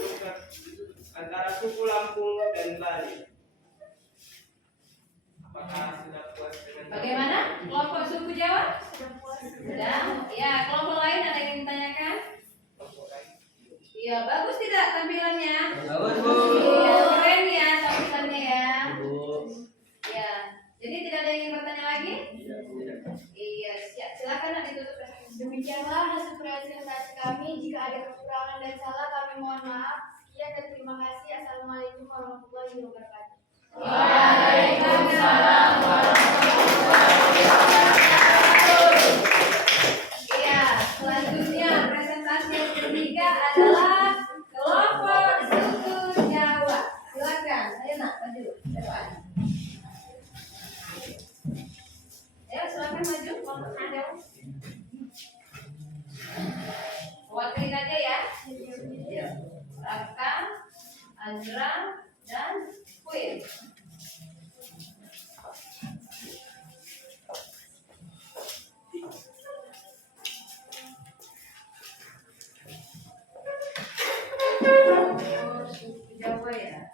Lampung dan Bali. Apakah sudah puas dengan Bagaimana? Kelompok suku Jawa? Sudah. Ya, kelompok lain ada yang ingin ditanyakan? kelompok lain? Iya, bagus tidak tampilannya? Bagus, Bu. Iya, keren dan salah kami mohon maaf. Sekian dan terima kasih. Assalamualaikum warahmatullahi wabarakatuh. Waalaikumsalam warahmatullahi wabarakatuh. Iya, selanjutnya presentasi yang ketiga adalah kelompok suku Jawa. Silakan, ayo nak maju depan. Ayo silakan maju kelompok Jawa. Wakilin aja ya. Yuk. Raka, Azra, dan Queen. Oh, suku Jawa ya.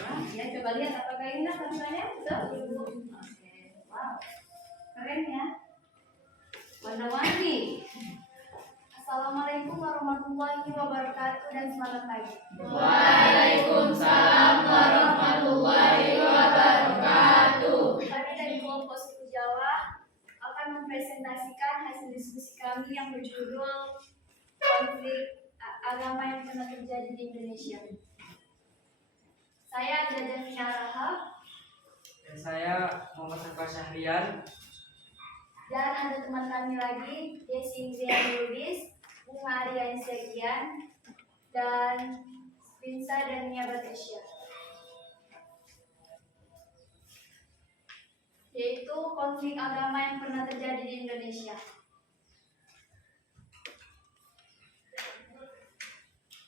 Wah, ya coba lihat apakah indah rasanya? Betul? Oke. Wow. Keren ya. Warna-warni. Assalamualaikum warahmatullahi wabarakatuh dan selamat pagi. Waalaikumsalam warahmatullahi wabarakatuh. Kami dari kelompok suku Jawa akan mempresentasikan hasil diskusi kami yang berjudul konflik agama yang pernah terjadi di Indonesia. Saya Jajan Rahab Dan saya Muhammad Saka Syahrian. dan ada teman kami lagi, Desi Indriani Lubis, Bunga Arya Segian, dan Pinsa dan Nia Batesya. Yaitu konflik agama yang pernah terjadi di Indonesia.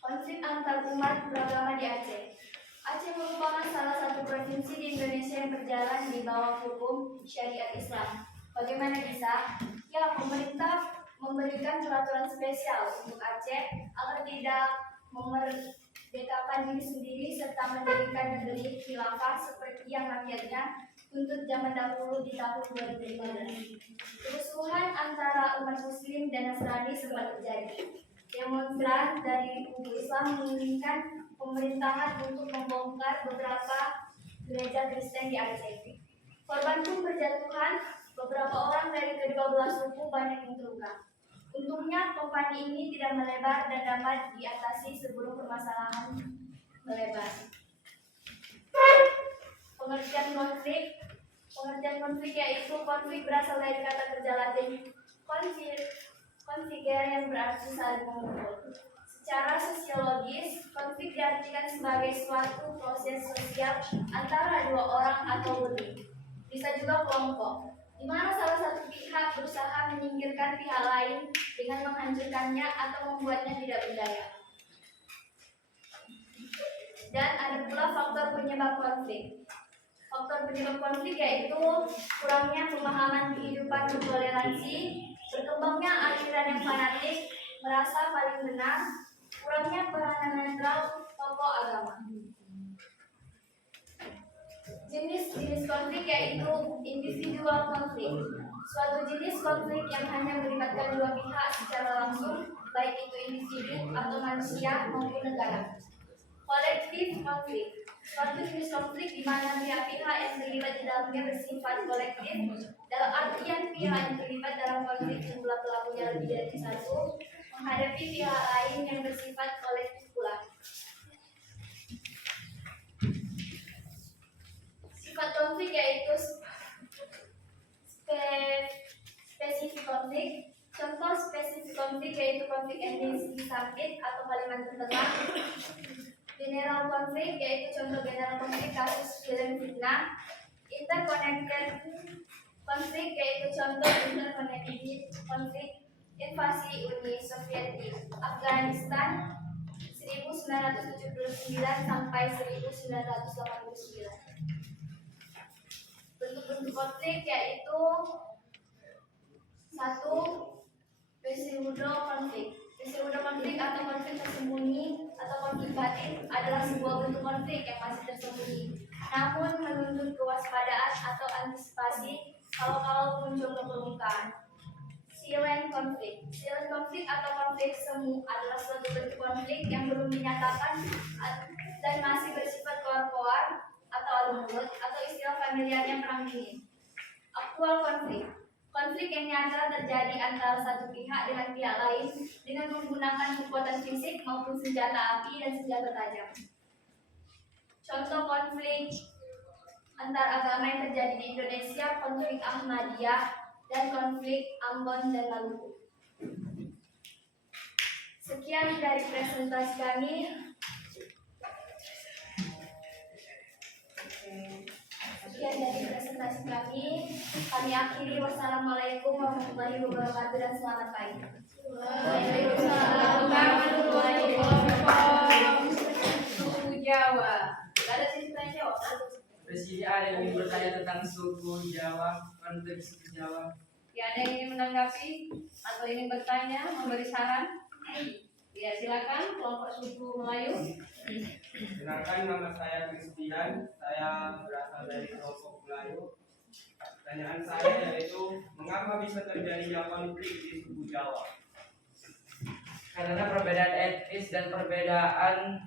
Konflik antar umat beragama di Aceh. Aceh merupakan salah satu provinsi di Indonesia yang berjalan di bawah hukum syariat Islam. Bagaimana bisa? Ya, pemerintah memberikan peraturan spesial untuk Aceh agar tidak memerdekakan diri sendiri serta mendirikan negeri khilafah seperti yang rakyatnya tuntut zaman dahulu di tahun 2015. Kerusuhan antara umat Muslim dan Nasrani sempat terjadi. Demonstran dari kubu Islam menginginkan pemerintahan untuk membongkar beberapa gereja Kristen di Aceh. Korban pun berjatuhan, beberapa orang dari kedua belah suku banyak yang terluka. Untungnya kompani ini tidak melebar dan dapat diatasi sebelum permasalahan melebar. Pengertian konflik yaitu konflik berasal dari kata kerja Latin konfigere yang berarti saling memukul. Secara sosiologis, konflik diartikan sebagai suatu proses sosial antara dua orang atau lebih. Bisa juga kelompok, di mana salah satu pihak berusaha menyingkirkan pihak lain dengan menghancurkannya atau membuatnya tidak berdaya. Dan ada pula faktor penyebab konflik. Faktor penyebab konflik yaitu kurangnya pemahaman kehidupan bertoleransi, berkembangnya aliran yang fanatik, merasa paling benar, kurangnya peranan netral tokoh agama. Jenis-jenis konflik yaitu individual konflik, suatu jenis konflik yang hanya melibatkan dua pihak secara langsung, baik itu individu atau manusia maupun negara. Kolektif konflik, suatu jenis konflik di mana pihak-pihak yang terlibat di dalamnya bersifat kolektif, dalam artian pihak yang terlibat dalam konflik jumlah pelakunya lebih dari satu, menghadapi pihak lain yang bersifat kolektif pula. Sifat konflik yaitu spesifik konflik. Contoh spesifik konflik yaitu konflik etnis sakit atau Kalimantan Tengah. General konflik yaitu contoh general konflik kasus film fitnah. Interconnected konflik yaitu contoh interconnected konflik invasi Uni Soviet di Afghanistan 1979 sampai 1989. Bentuk-bentuk konflik yaitu satu, pseudo konflik. Pseudo konflik atau konflik tersembunyi atau konflik batin adalah sebuah bentuk konflik yang masih tersembunyi, namun menuntut kewaspadaan atau antisipasi kalau muncul ke permukaan. Silent konflik. Silent konflik atau konflik semu adalah suatu bentuk konflik yang belum dinyatakan dan masih bersifat koar-koar atau adu mulut atau istilah familiarnya perang dingin. Aktual konflik. Konflik yang nyata terjadi antara satu pihak dengan pihak lain dengan menggunakan kekuatan fisik maupun senjata api dan senjata tajam. Contoh konflik antar agama yang terjadi di Indonesia, konflik Ahmadiyah dan konflik Ambon dan Maluku. Sekian dari presentasi kami. Kami akhiri. Wassalamualaikum warahmatullahi wabarakatuh dan selamat pagi. Waalaikumsalam warahmatullahi wabarakatuh. Suku Jawa. Gak ada sisi tanya jawab. Di sini ada yang ingin bertanya tentang suku Jawa, konteks suku Jawa. Ya, ada yang ingin menanggapi atau ingin bertanya, memberi saran? Ya, silakan kelompok suku Melayu. Silakan, nama saya Christian. Saya berasal dari kelompok Melayu. Pertanyaan saya yaitu, mengapa bisa terjadinya konflik di suku Jawa? Karena perbedaan etnis dan perbedaan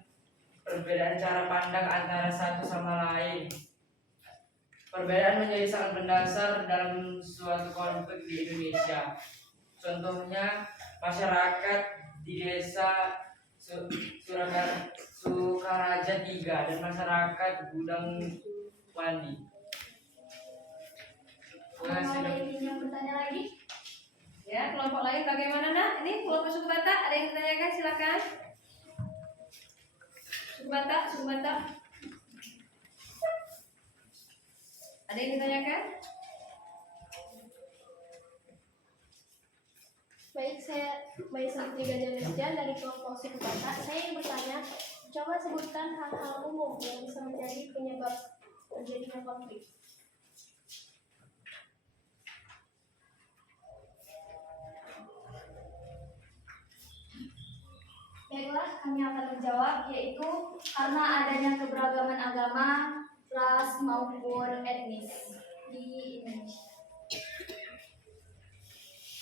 cara pandang antara satu sama lain. Perbedaan menjadi sangat mendasar dalam suatu konflik di Indonesia. Contohnya, masyarakat di desa Sukaraja 3 dan masyarakat Gudang Wandi. Ada yang bertanya lagi? Ya, kelompok lain bagaimana, Nak? Ini kelompok suku Batak, ada yang ditanyakan, silakan. Suku Batak. Ada yang ditanyakan? Baik, saya Seperti Gajah Rizjan dari kelompok suku Batak. Saya ingin bertanya, coba sebutkan hal-hal umum yang bisa menjadi penyebab terjadinya konflik. Baiklah, kami akan menjawab, yaitu karena adanya keberagaman agama, ras maupun etnis di Indonesia.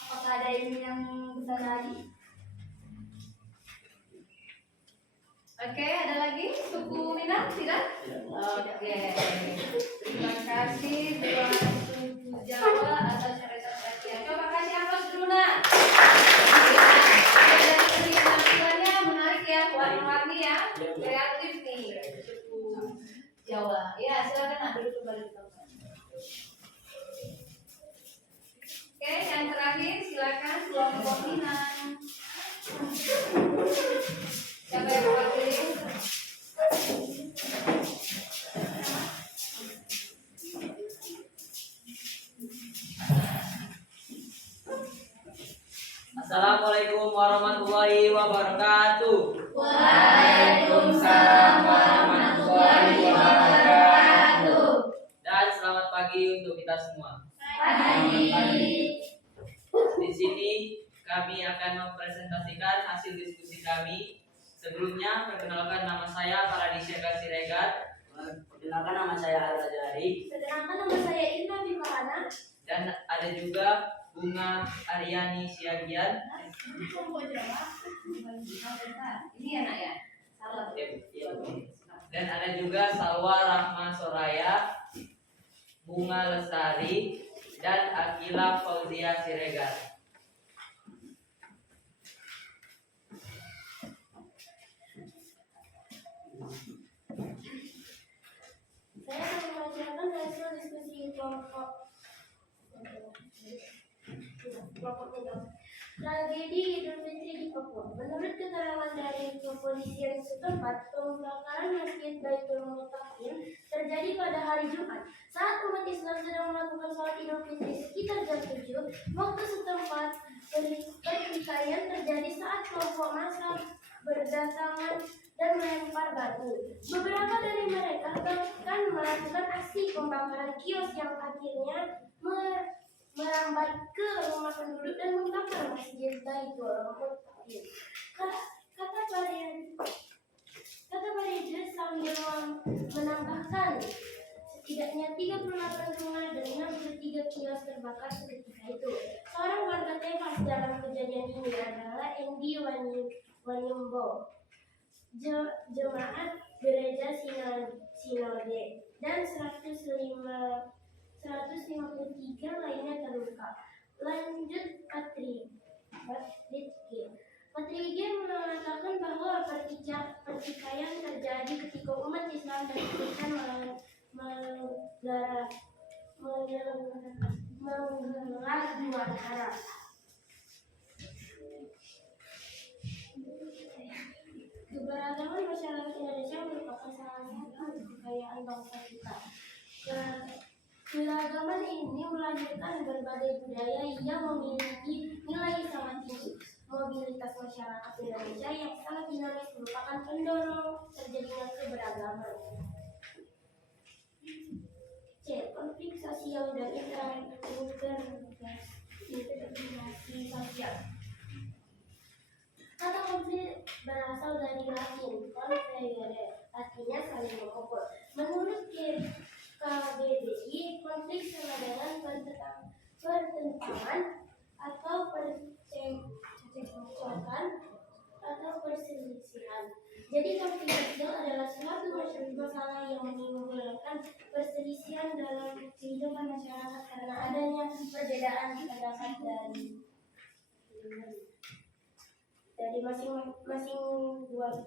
Apakah ada yang bertanya lagi? Oke, ada lagi? Suku Minang, tidak? Oke. Terima kasih buat suku Jawa atas cerita perhatian. Coba kasih aplaus dulu, Nak. Dari penampilannya menarik ya, warna-warni ya, kreatif nih. Suku Jawa. Ya, silakan Nak, duduk kembali. Oke, yang terakhir silakan kelompok Minang. Siapa yang mewakili? Assalamualaikum warahmatullahi wabarakatuh. Waalaikumsalam warahmatullahi wabarakatuh. Dan selamat pagi untuk kita semua. Pagi. Di sini kami akan mempresentasikan hasil diskusi kami. Sebelumnya, perkenalkan nama saya Paradisya Siregar. Perkenalkan nama saya Arda Jari. Perkenalkan nama saya Inna Bimahana. Dan ada juga Bunga Aryani Siagian. Kelompok Jawa. Ini ya, Nak ya? Salah. Dan ada juga Salwa Rahma Soraya, Bunga Lestari, dan Akila Fauzia Siregar. Saya akan membacakan hasil diskusi kelompok Minang. Tragedi Idul Fitri di Papua. Menurut keterangan dari kepolisian setempat, pembakaran Masjid Baitul Mutaqin terjadi pada hari Jumat saat umat Islam sedang melakukan sholat Idul Fitri sekitar jam 7 waktu setempat. Pertikaian terjadi saat kelompok massa berdatangan dan melempar batu. Beberapa dari mereka bahkan melakukan aksi pembakaran kios yang akhirnya merambat ke rumah penduduk dan membakar Masjid Baitul Mutaqin. Kata Parije sambil menambahkan, setidaknya 38 rumah dan 63 kios terbakar seketika itu. Seorang warga tewas dalam kejadian ini adalah Endi Wanyumbo, jemaat gereja Sinode, dan 153 lainnya terluka. Lanjut Patri G. Patri G mengatakan bahwa pertikaian terjadi ketika umat Islam dan Kristen menggelar dua acara. Keberagaman masyarakat Indonesia merupakan salah satu kekayaan bangsa kita. Keragaman ini melahirkan berbagai budaya yang memiliki nilai sangat tinggi. Mobilitas masyarakat Indonesia yang sangat dinamis merupakan pendorong terjadinya keberagaman. C. Konflik sosial dan integrasi sosial. Kata konflik berasal dari Latin confligere, artinya saling memukul. Menurut KBBI, konflik sama dengan pertentangan atau percekcokan atau perselisihan. Jadi konflik sosial adalah suatu masalah yang menimbulkan perselisihan dalam kehidupan masyarakat karena adanya perbedaan pendapat dari masing-masing dua.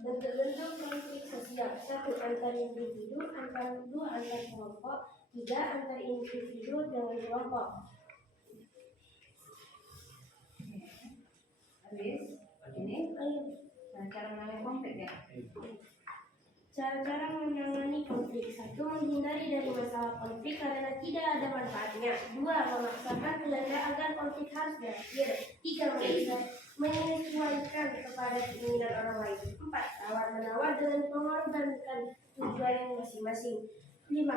Bentuk-bentuk konflik sosial: 1. Antar individu, 2. Antar kelompok, 3. Antar individu dengan kelompok. Habis ini cara menangani konflik ya. Cara menangani konflik: 1. Menghindari dari masalah konflik karena tidak ada manfaatnya. 2. Memaksakan keluarga agar konflik harus berakhir. 3. Menyesuaikan kepada keinginan orang lain. 4. Tawar-menawar dengan mengorbankan tujuan masing-masing. 5.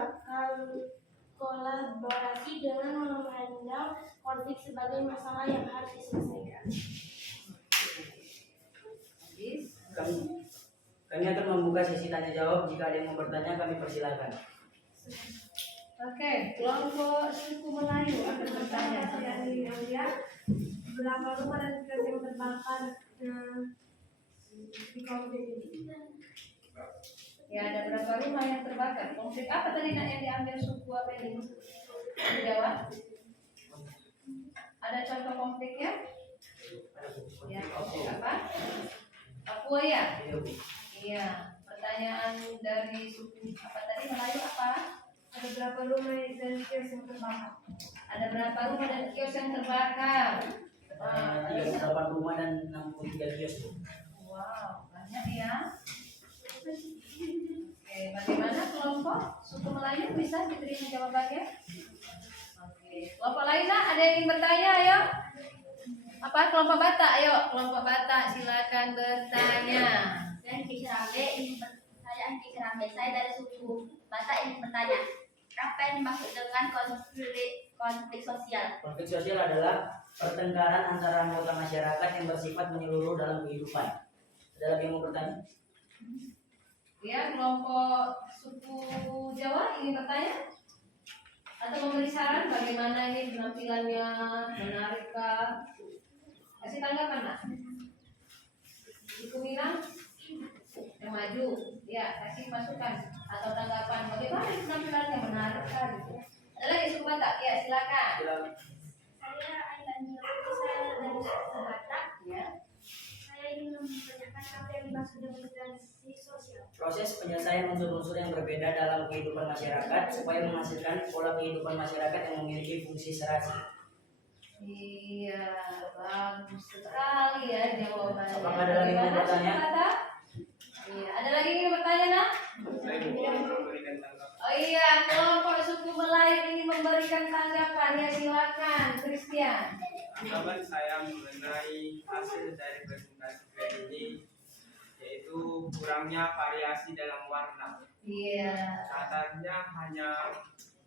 Kolaborasi dengan memandang konflik sebagai masalah yang harus diselesaikan. Kami akan membuka sesi tanya jawab. Jika ada yang mau bertanya, kami persilakan. Oke, kelompok suku Melayu akan bertanya. Berapa rumah dan kereta yang terbakar di konflik ini? Ya, ada berapa rumah yang terbakar? Konflik apa tadi nak yang diambil suku apa ini? Jawa? Ada contoh konfliknya? Ya, konflik apa? Papua ya? Iya. Pertanyaan dari suku apa tadi Melayu apa? Ada berapa rumah dan kios yang terbakar? Ada berapa rumah dan kios yang terbakar? 38 rumah dan 63 kios. Wow, banyak ya. Oke, bagaimana kelompok suku Melayu bisa diterima jawabannya? Oke, kelompok lain ada yang ingin bertanya? Ayo. Apa kelompok Batak? Ayo, kelompok Batak silakan bertanya. Saya dari suku Batak ingin bertanya, apa yang dimaksud dengan konflik sosial? Konflik sosial adalah pertengkaran antara anggota masyarakat yang bersifat menyeluruh dalam kehidupan. Ada lagi yang mau bertanya? Ya, kelompok suku Jawa ingin bertanya? Atau memberi saran bagaimana ini penampilannya, menarikkah? Kasih tanggapan nak? Suku Minang yang maju, ya kasih masukan atau tanggapan bagaimana ini penampilannya, menarikkah gitu. Ada lagi suku Batak? Ya silakan. Saya Ailani, saya dari suku Batak. Ya. Saya ingin menanyakan apa yang dimaksud dengan transisi sosial. Proses penyelesaian unsur-unsur yang berbeda dalam kehidupan masyarakat supaya menghasilkan pola kehidupan masyarakat yang memiliki fungsi serasi. Iya, bagus sekali ya jawabannya. Apakah ada lagi yang mau bertanya? Iya, ada lagi yang ingin bertanya nak? Saya ingin memberikan tanggapan. Oh iya, kelompok suku Melayu ingin memberikan tanggapan. Ya silakan, Christian. Tanggapan saya mengenai hasil dari presentasi kali ini yaitu kurangnya variasi dalam warna. Iya. Katanya hanya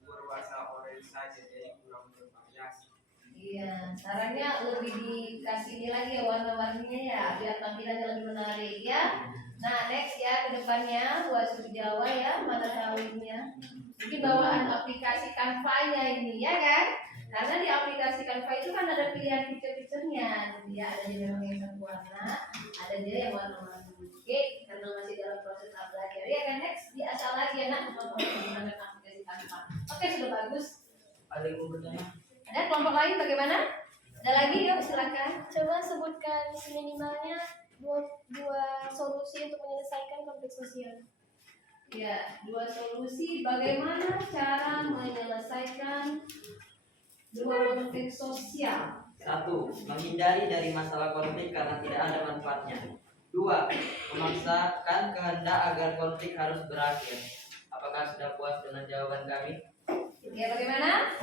berwarna oranye saja, jadi kurang bervariasi. Iya, sarannya lebih dikasih ini lagi ya warna-warninya ya, biar tampilannya lebih menarik ya. Nah, next ya ke depannya buat suku Jawa ya, mata sawitnya. Mungkin bawaan aplikasi Canva-nya ini ya kan? Karena di aplikasi Canva itu kan ada pilihan picture-picturenya, gitu ya. Ada yang memang yang satu warna, ada dia yang warna-warna. Oke, karena masih dalam proses belajar ya kan. Next biasa lagi ya nak menggunakan aplikasi Canva. Oke, sudah bagus. Ada yang mau bertanya? Ada kelompok lain bagaimana? Ada lagi yuk silakan. Coba sebutkan minimalnya dua solusi untuk menyelesaikan konflik sosial. Ya, dua solusi bagaimana cara menyelesaikan dua konflik sosial. 1. Menghindari dari masalah konflik karena tidak ada manfaatnya. 2. Memaksakan kehendak agar konflik harus berakhir. Apakah sudah puas dengan jawaban kami? Ya, bagaimana?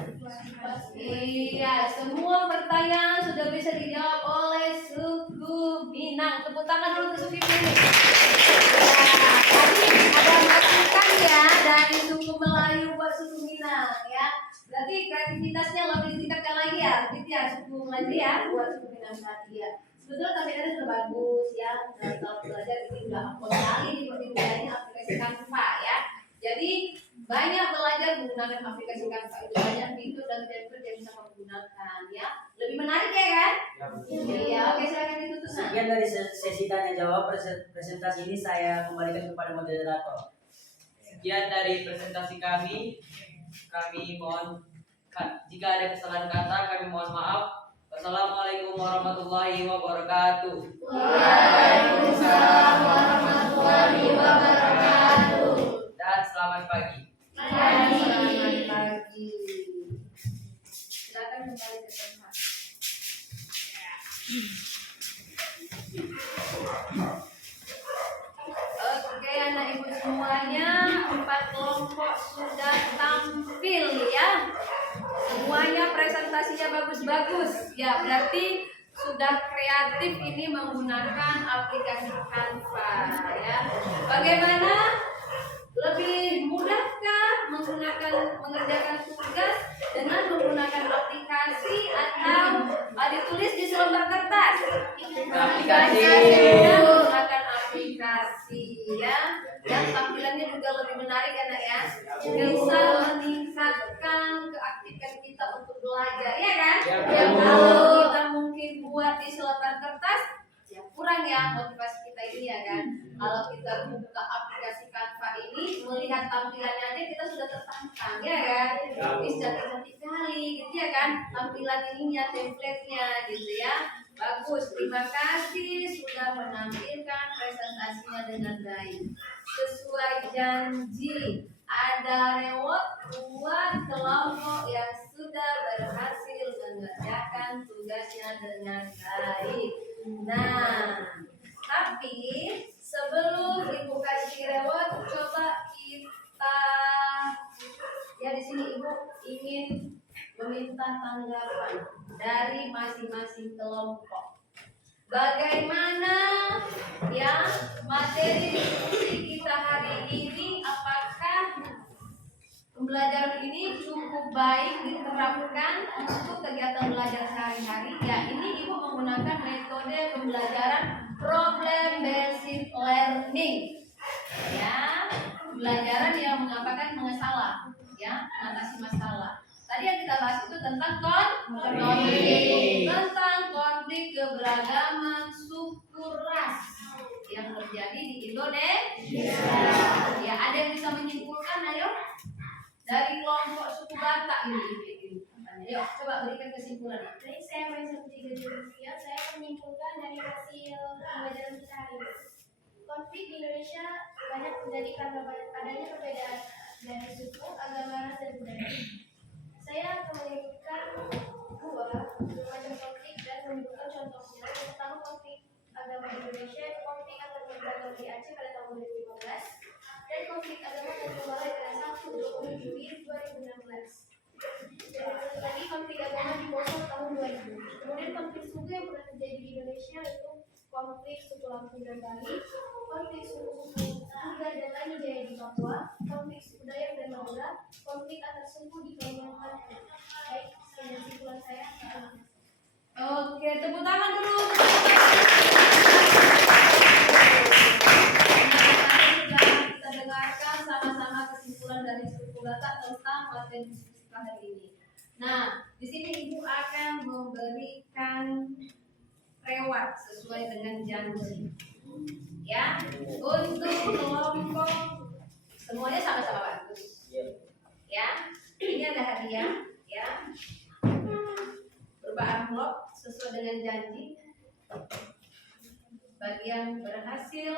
Iya, semua pertanyaan sudah bisa dijawab oleh suku Minang. Tepuk tangan dulu untuk suku Minang. Ya, tadi ada masukan ya dari suku Melayu buat suku Minang ya. Berarti kreativitasnya lebih ditingkatkan lagi ya, gitu ya suku Melayu ya buat suku Minang tadi ya. Sebetulnya tampilannya sudah bagus ya. Dan kalau belajar ini udah upload kali di ini aplikasi Canva ya. Jadi banyak belajar menggunakan aplikasi Canva itu, banyak fitur dan template yang bisa kamu gunakan ya. Lebih menarik ya kan? Iya, oke silakan ditutup. Sekian dari sesi tanya jawab. Presentasi ini saya kembalikan kepada moderator. Sekian dari presentasi kami. Kami mohon jika ada kesalahan kata kami mohon maaf. Wassalamualaikum warahmatullahi wabarakatuh. Waalaikumsalam warahmatullahi wabarakatuh. Dan selamat pagi. Selamat pagi. Silakan kembali ke tempat. Oke anak ibu semuanya, 4 kelompok sudah tampil ya. Semuanya presentasinya bagus-bagus. Ya, berarti sudah kreatif ini menggunakan aplikasi Canva ya. Bagaimana? Lebih mudahkah mengerjakan tugas dengan menggunakan aplikasi atau ditulis di selembar kertas? Aplikasi. Menggunakan aplikasi ya. Dan tampilannya juga lebih menarik ya nak ya. Bisa meningkatkan keaktifan kita untuk belajar ya kan? Ya, kalau kita mungkin buat di selembar kertas ya kurang ya motivasi kita ini ya kan. Kalau kita buka aplikasi Canva ini melihat tampilannya aja kita sudah tertantang ya kan. Bisa cantik kali gitu ya kan tampilan ininya template-nya gitu ya. Bagus, terima kasih sudah menampilkan presentasinya dengan baik. Sesuai janji ada reward buat kelompok yang sudah berhasil mengerjakan tugasnya dengan baik. Nah, tapi sebelum ibu kasih reward, coba kita ya di sini ibu ingin meminta tanggapan dari masing-masing kelompok. Bagaimana ya materi diskusi kita hari ini? Apakah pembelajaran ini cukup baik diterapkan untuk kegiatan belajar sehari-hari? Ya, ini ibu menggunakan metode pembelajaran problem based learning. Ya, pembelajaran yang mengapakan mengesalah, ya, mengatasi masalah. Tadi yang kita bahas itu tentang konflik, tentang konflik keberagaman suku ras yang terjadi di Indonesia. Ya, ada yang bisa menyimpulkan, ayo? Dari kelompok suku Batak ini. Ayo, coba berikan kesimpulan. Baik, saya Maisa Putri Gajah, saya menyimpulkan dari hasil pembelajaran kita hari ini. Konflik di Indonesia banyak terjadi karena adanya perbedaan dari suku, agama, ras, dan budaya. Saya akan menyebutkan dua macam konflik dan menyebutkan contohnya. Yang pertama konflik agama di Indonesia, konflik antar beragama di Aceh pada tahun 2015, dan konflik agama Tanjung Balai pada Sabtu 20 Juli 2016. Dan satu lagi konflik agama di Poso tahun 2000. Kemudian konflik suku yang pernah terjadi di Indonesia itu konflik suku Lampung dan Bali, konflik suku-suku Tengger dan Tanjaya di Papua, konflik suku Dayak dan Madura, konflik antar suku di Kalimantan. Baik, sekian kesimpulan saya. Oke, tepuk tangan dulu. data tentang materi diskusi hari ini. Nah, di sini Ibu akan memberikan reward sesuai dengan janji. Ya, untuk kelompok semuanya sama-sama bagus. Ya, ini ada hadiah, ya, berupa amplop sesuai dengan janji. Bagi yang berhasil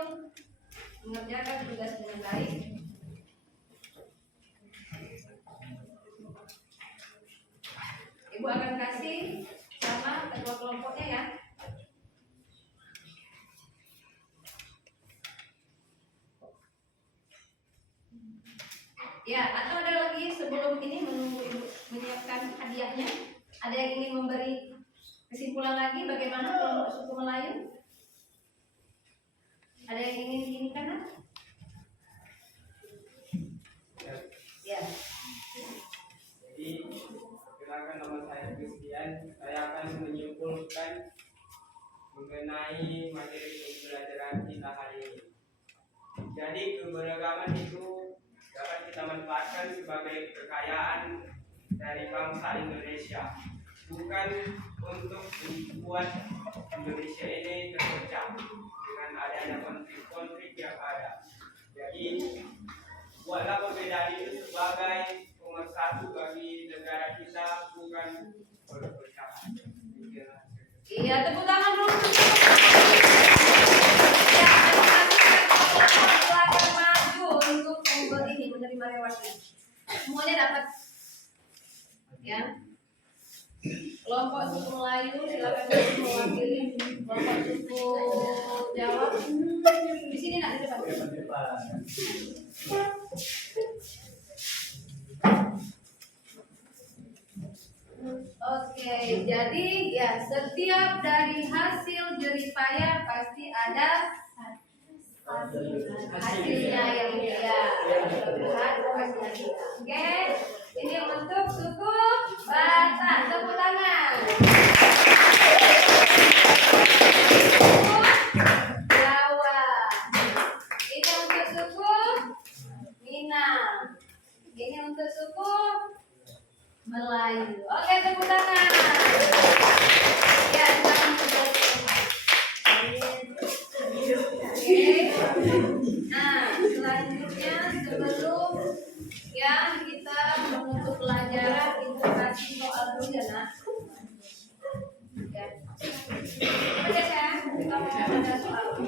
mengerjakan tugas dengan baik, Ibu akan kasih sama ketua kelompoknya ya. Ya, atau ada lagi sebelum ini menunggu Ibu menyiapkan hadiahnya? Ada yang ingin memberi kesimpulan lagi bagaimana kelompok suku Melayu? Ada yang ingin ini kan? Ya. Jadi, silakan nama saya Christian. Saya akan menyimpulkan mengenai materi pembelajaran kita hari ini. Jadi, keberagaman itu dapat kita manfaatkan sebagai kekayaan dari bangsa Indonesia, bukan untuk membuat Indonesia ini terpecah dengan adanya konflik-konflik yang ada. Jadi, buatlah perbedaan itu sebagai pemersatu bagi negara kita, bukan perpecahan. Iya, tepuk tangan dulu. Ya, silakan maju untuk menerima rewardnya. Semuanya dapat. Ya. Kelompok suku Melayu silakan mewakili kelompok suku Jawa. Di sini nak di depan. Oke, jadi ya setiap dari hasil jeripaya pasti ada hasilnya yang mulia. Oke, ini untuk suku Batak, tepuk tangan. Suku Jawa, ini untuk suku Minang, ini untuk suku Melayu. Oke, tepuk tangan. Ya, sekarang sudah oke. Nah, selanjutnya sebelum ya kita menutup pelajaran, kita kasih soal dulu ya, Nak. Ya. Oke, sayang, kita mau ada soal.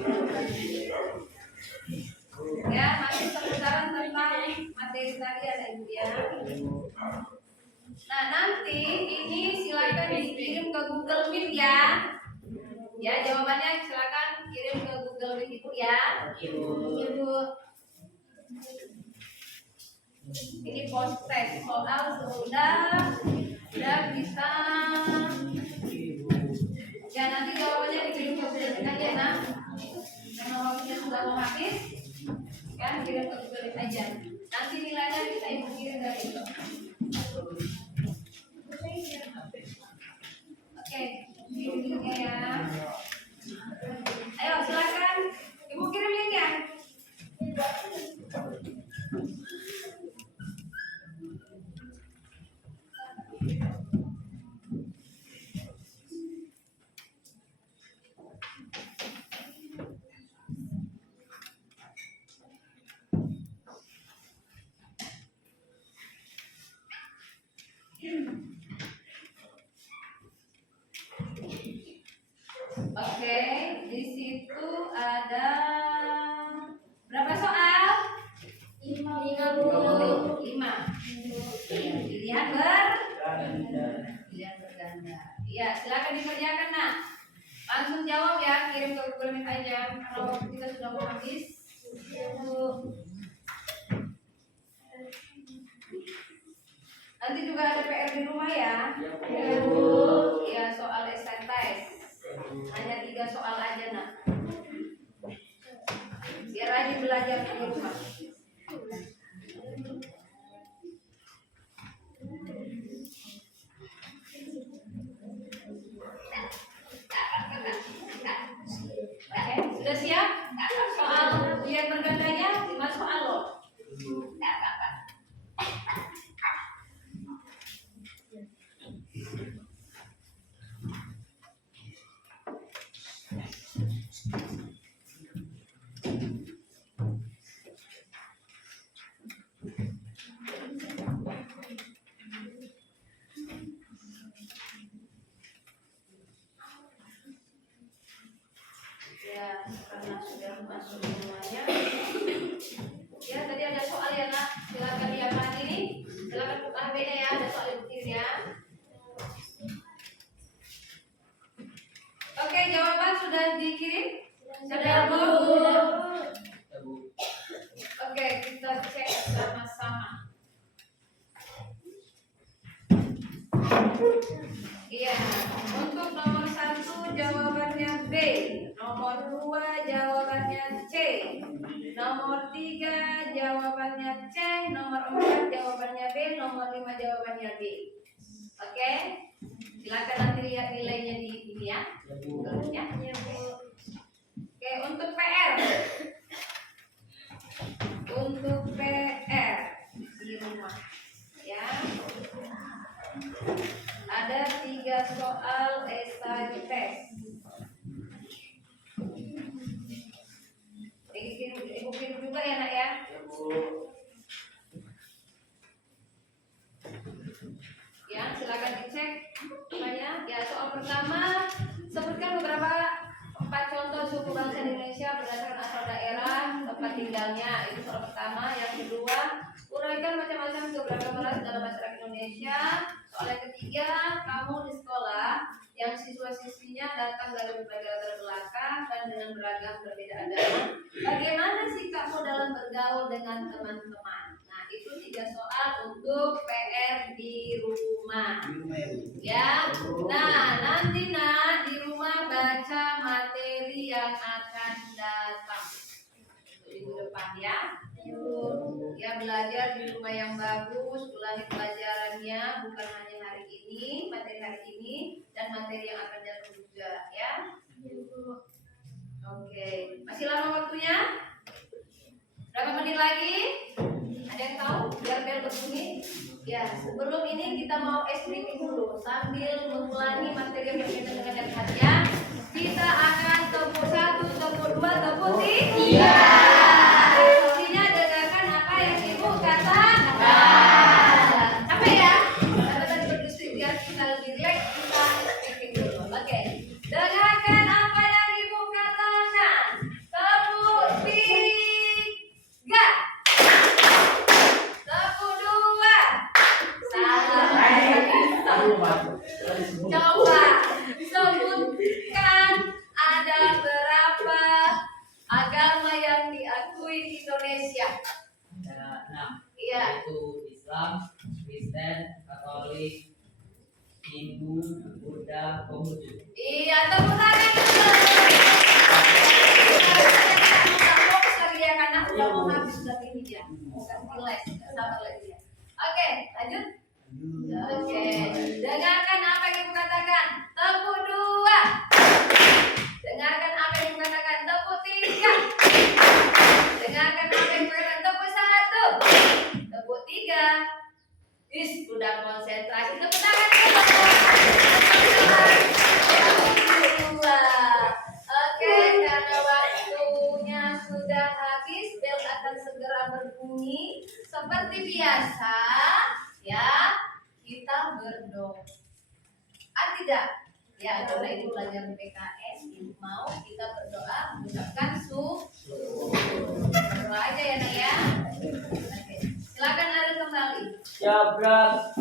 Ya, masih seputaran tentang materi tadi ada Ibu ya. Nah, nanti ini silakan dikirim ke Google Meet ya. Ya, jawabannya silakan kirim ke Google Meet Ibu ya. Ibu. Ini post test soal sudah bisa. Ya, nanti jawabannya dikirim ke Google Meet aja, nah. Memang waktunya sudah mau habis. Ya, kirim ke Google Meet aja. Nanti nilainya bisa Ibu kirim dari itu. Oke, linknya ya. Ayo silakan, Ibu kirim linknya. Oke, di situ ada berapa soal? 55. Pilihan berganda. Iya, silakan dikerjakan, Nak. Langsung jawab ya, kirim ke Google Meet aja karena waktu kita sudah mau habis. Nanti juga ada PR di rumah ya. Ya, soal essay test. Hanya 3 soal aja, Nak. Biar rajin belajar di rumah. Oke, sudah siap? Soal pilihan bergandanya 5 soal loh. Oke, kita cek sama-sama. Iya, untuk nomor 1 jawabannya B, nomor 2 jawabannya C, nomor 3 jawabannya C, nomor 4 jawabannya B, nomor 5 jawabannya B. Oke, silakan nanti lihat nilainya di ini ya. Ya, oke, untuk PR. Untuk PR di rumah ya. Ada 3 soal esai tes. Ibu kirim juga ya nak ya. Ya, silakan dicek supaya ya soal pertama sebutkan beberapa 4 contoh suku bangsa Indonesia berdasarkan asal daerah tempat tinggalnya, itu soal pertama. Yang kedua, uraikan macam-macam keberagaman ras dalam masyarakat Indonesia. Soal yang ketiga, kamu di sekolah yang siswa-siswinya datang dari berbagai latar belakang dan dengan beragam berbeda agama, bagaimana sih kamu dalam bergaul dengan teman-teman? Nah, itu 3 soal untuk PR di rumah. Ya, nah nanti nak di rumah baca materi yang akan datang minggu depan ya. Ya, belajar di rumah yang bagus, ulangi pelajarannya bukan hanya hari ini, materi hari ini dan materi yang akan datang juga ya. Oke, masih lama waktunya? Berapa menit lagi? Ada yang tahu? Biar bel berbunyi. Ya, sebelum ini kita mau estimate dulu sambil mengulangi materi yang berkaitan dengan yang saja. Kita akan tepuk 1, tepuk 2, tepuk 3. Instruksinya dengarkan apa yang ibu katakan. Apa ya? Karena tadi berdiskusi biar kita lebih relax, kita estimate dulu. Oke, dengarkan apa yang ibu katakan. Tepuk 3. Tepuk 2. Coba sebutkan ada berapa agama yang diakui di Indonesia? Ada 6, Iya. yaitu Islam, Kristen, Katolik, Hindu, Buddha, Konghucu. Iya, tepuk tangan dulu. Fokus lagi ya karena udah mau habis sudah ini dia. Bukan relax, sabar lagi ya. Oke, lanjut. Oke, dengarkan apa yang ibu katakan. Tepuk 2. Dengarkan apa yang ibu katakan. Tepuk 3. Dengarkan apa yang ibu katakan. Tepuk 1. Tepuk 3. Udah konsentrasi. Tepuk tangan dulu. Oke, karena waktunya sudah habis, bel akan segera berbunyi. Seperti biasa, ya, kita berdoa. Tidak? Ya, karena itu belajar PKS, ibu mau kita berdoa mengucapkan berdoa aja ya nak ya. Oke, silakan Ariel kembali. Jabrak.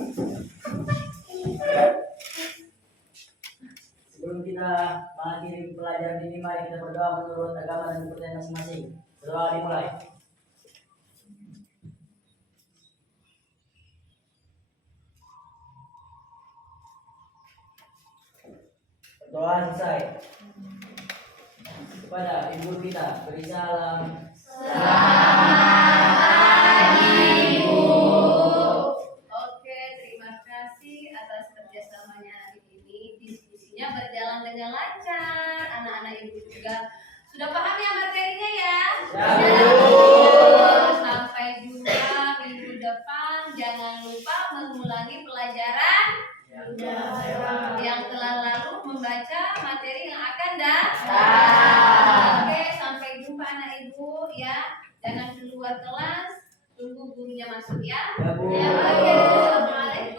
Sebelum kita mengakhiri pelajaran ini, mari kita berdoa menurut agama dan kepercayaan masing-masing. Berdoa dimulai. Doa selesai. Kepada ibu kita beri salam. Oke, terima kasih atas kerjasamanya hari ini. Diskusinya berjalan dengan lancar. Anak-anak ibu juga sudah paham ya materinya ya? Sampai jumpa minggu depan. Jangan lupa mengulangi pelajaran yang telah lalu, membaca materi yang akan datang. Oke, sampai jumpa anak ibu ya. Jangan keluar kelas, tunggu gurunya masuk ya. Ya, Bu. Ya, oke. Assalamualaikum.